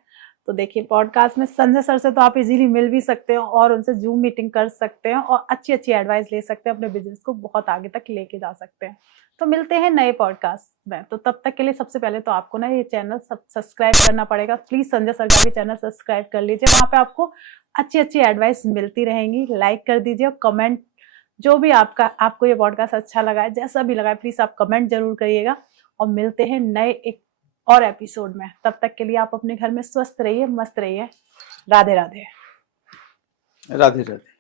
तो देखिए, पॉडकास्ट में संजय सर से तो आप इजीली मिल भी सकते हो और उनसे जूम मीटिंग कर सकते हैं और अच्छी अच्छी एडवाइस ले सकते हैं, अपने बिजनेस को बहुत आगे तक लेके जा सकते हैं। तो मिलते हैं नए पॉडकास्ट में। तो तब तक के लिए सबसे पहले तो आपको ना ये चैनल सब्सक्राइब करना पड़ेगा। प्लीज संजय सर का भी चैनल सब्सक्राइब कर लीजिए, वहां पे आपको अच्छी अच्छी एडवाइस मिलती रहेंगी। लाइक कर दीजिए और कमेंट, जो भी आपको ये पॉडकास्ट अच्छा लगा है, जैसा भी लगा है, प्लीज आप कमेंट जरूर करिएगा। और मिलते हैं नए एक और एपिसोड में। तब तक के लिए आप अपने घर में स्वस्थ रहिए, मस्त रहिए। राधे राधे। राधे राधे।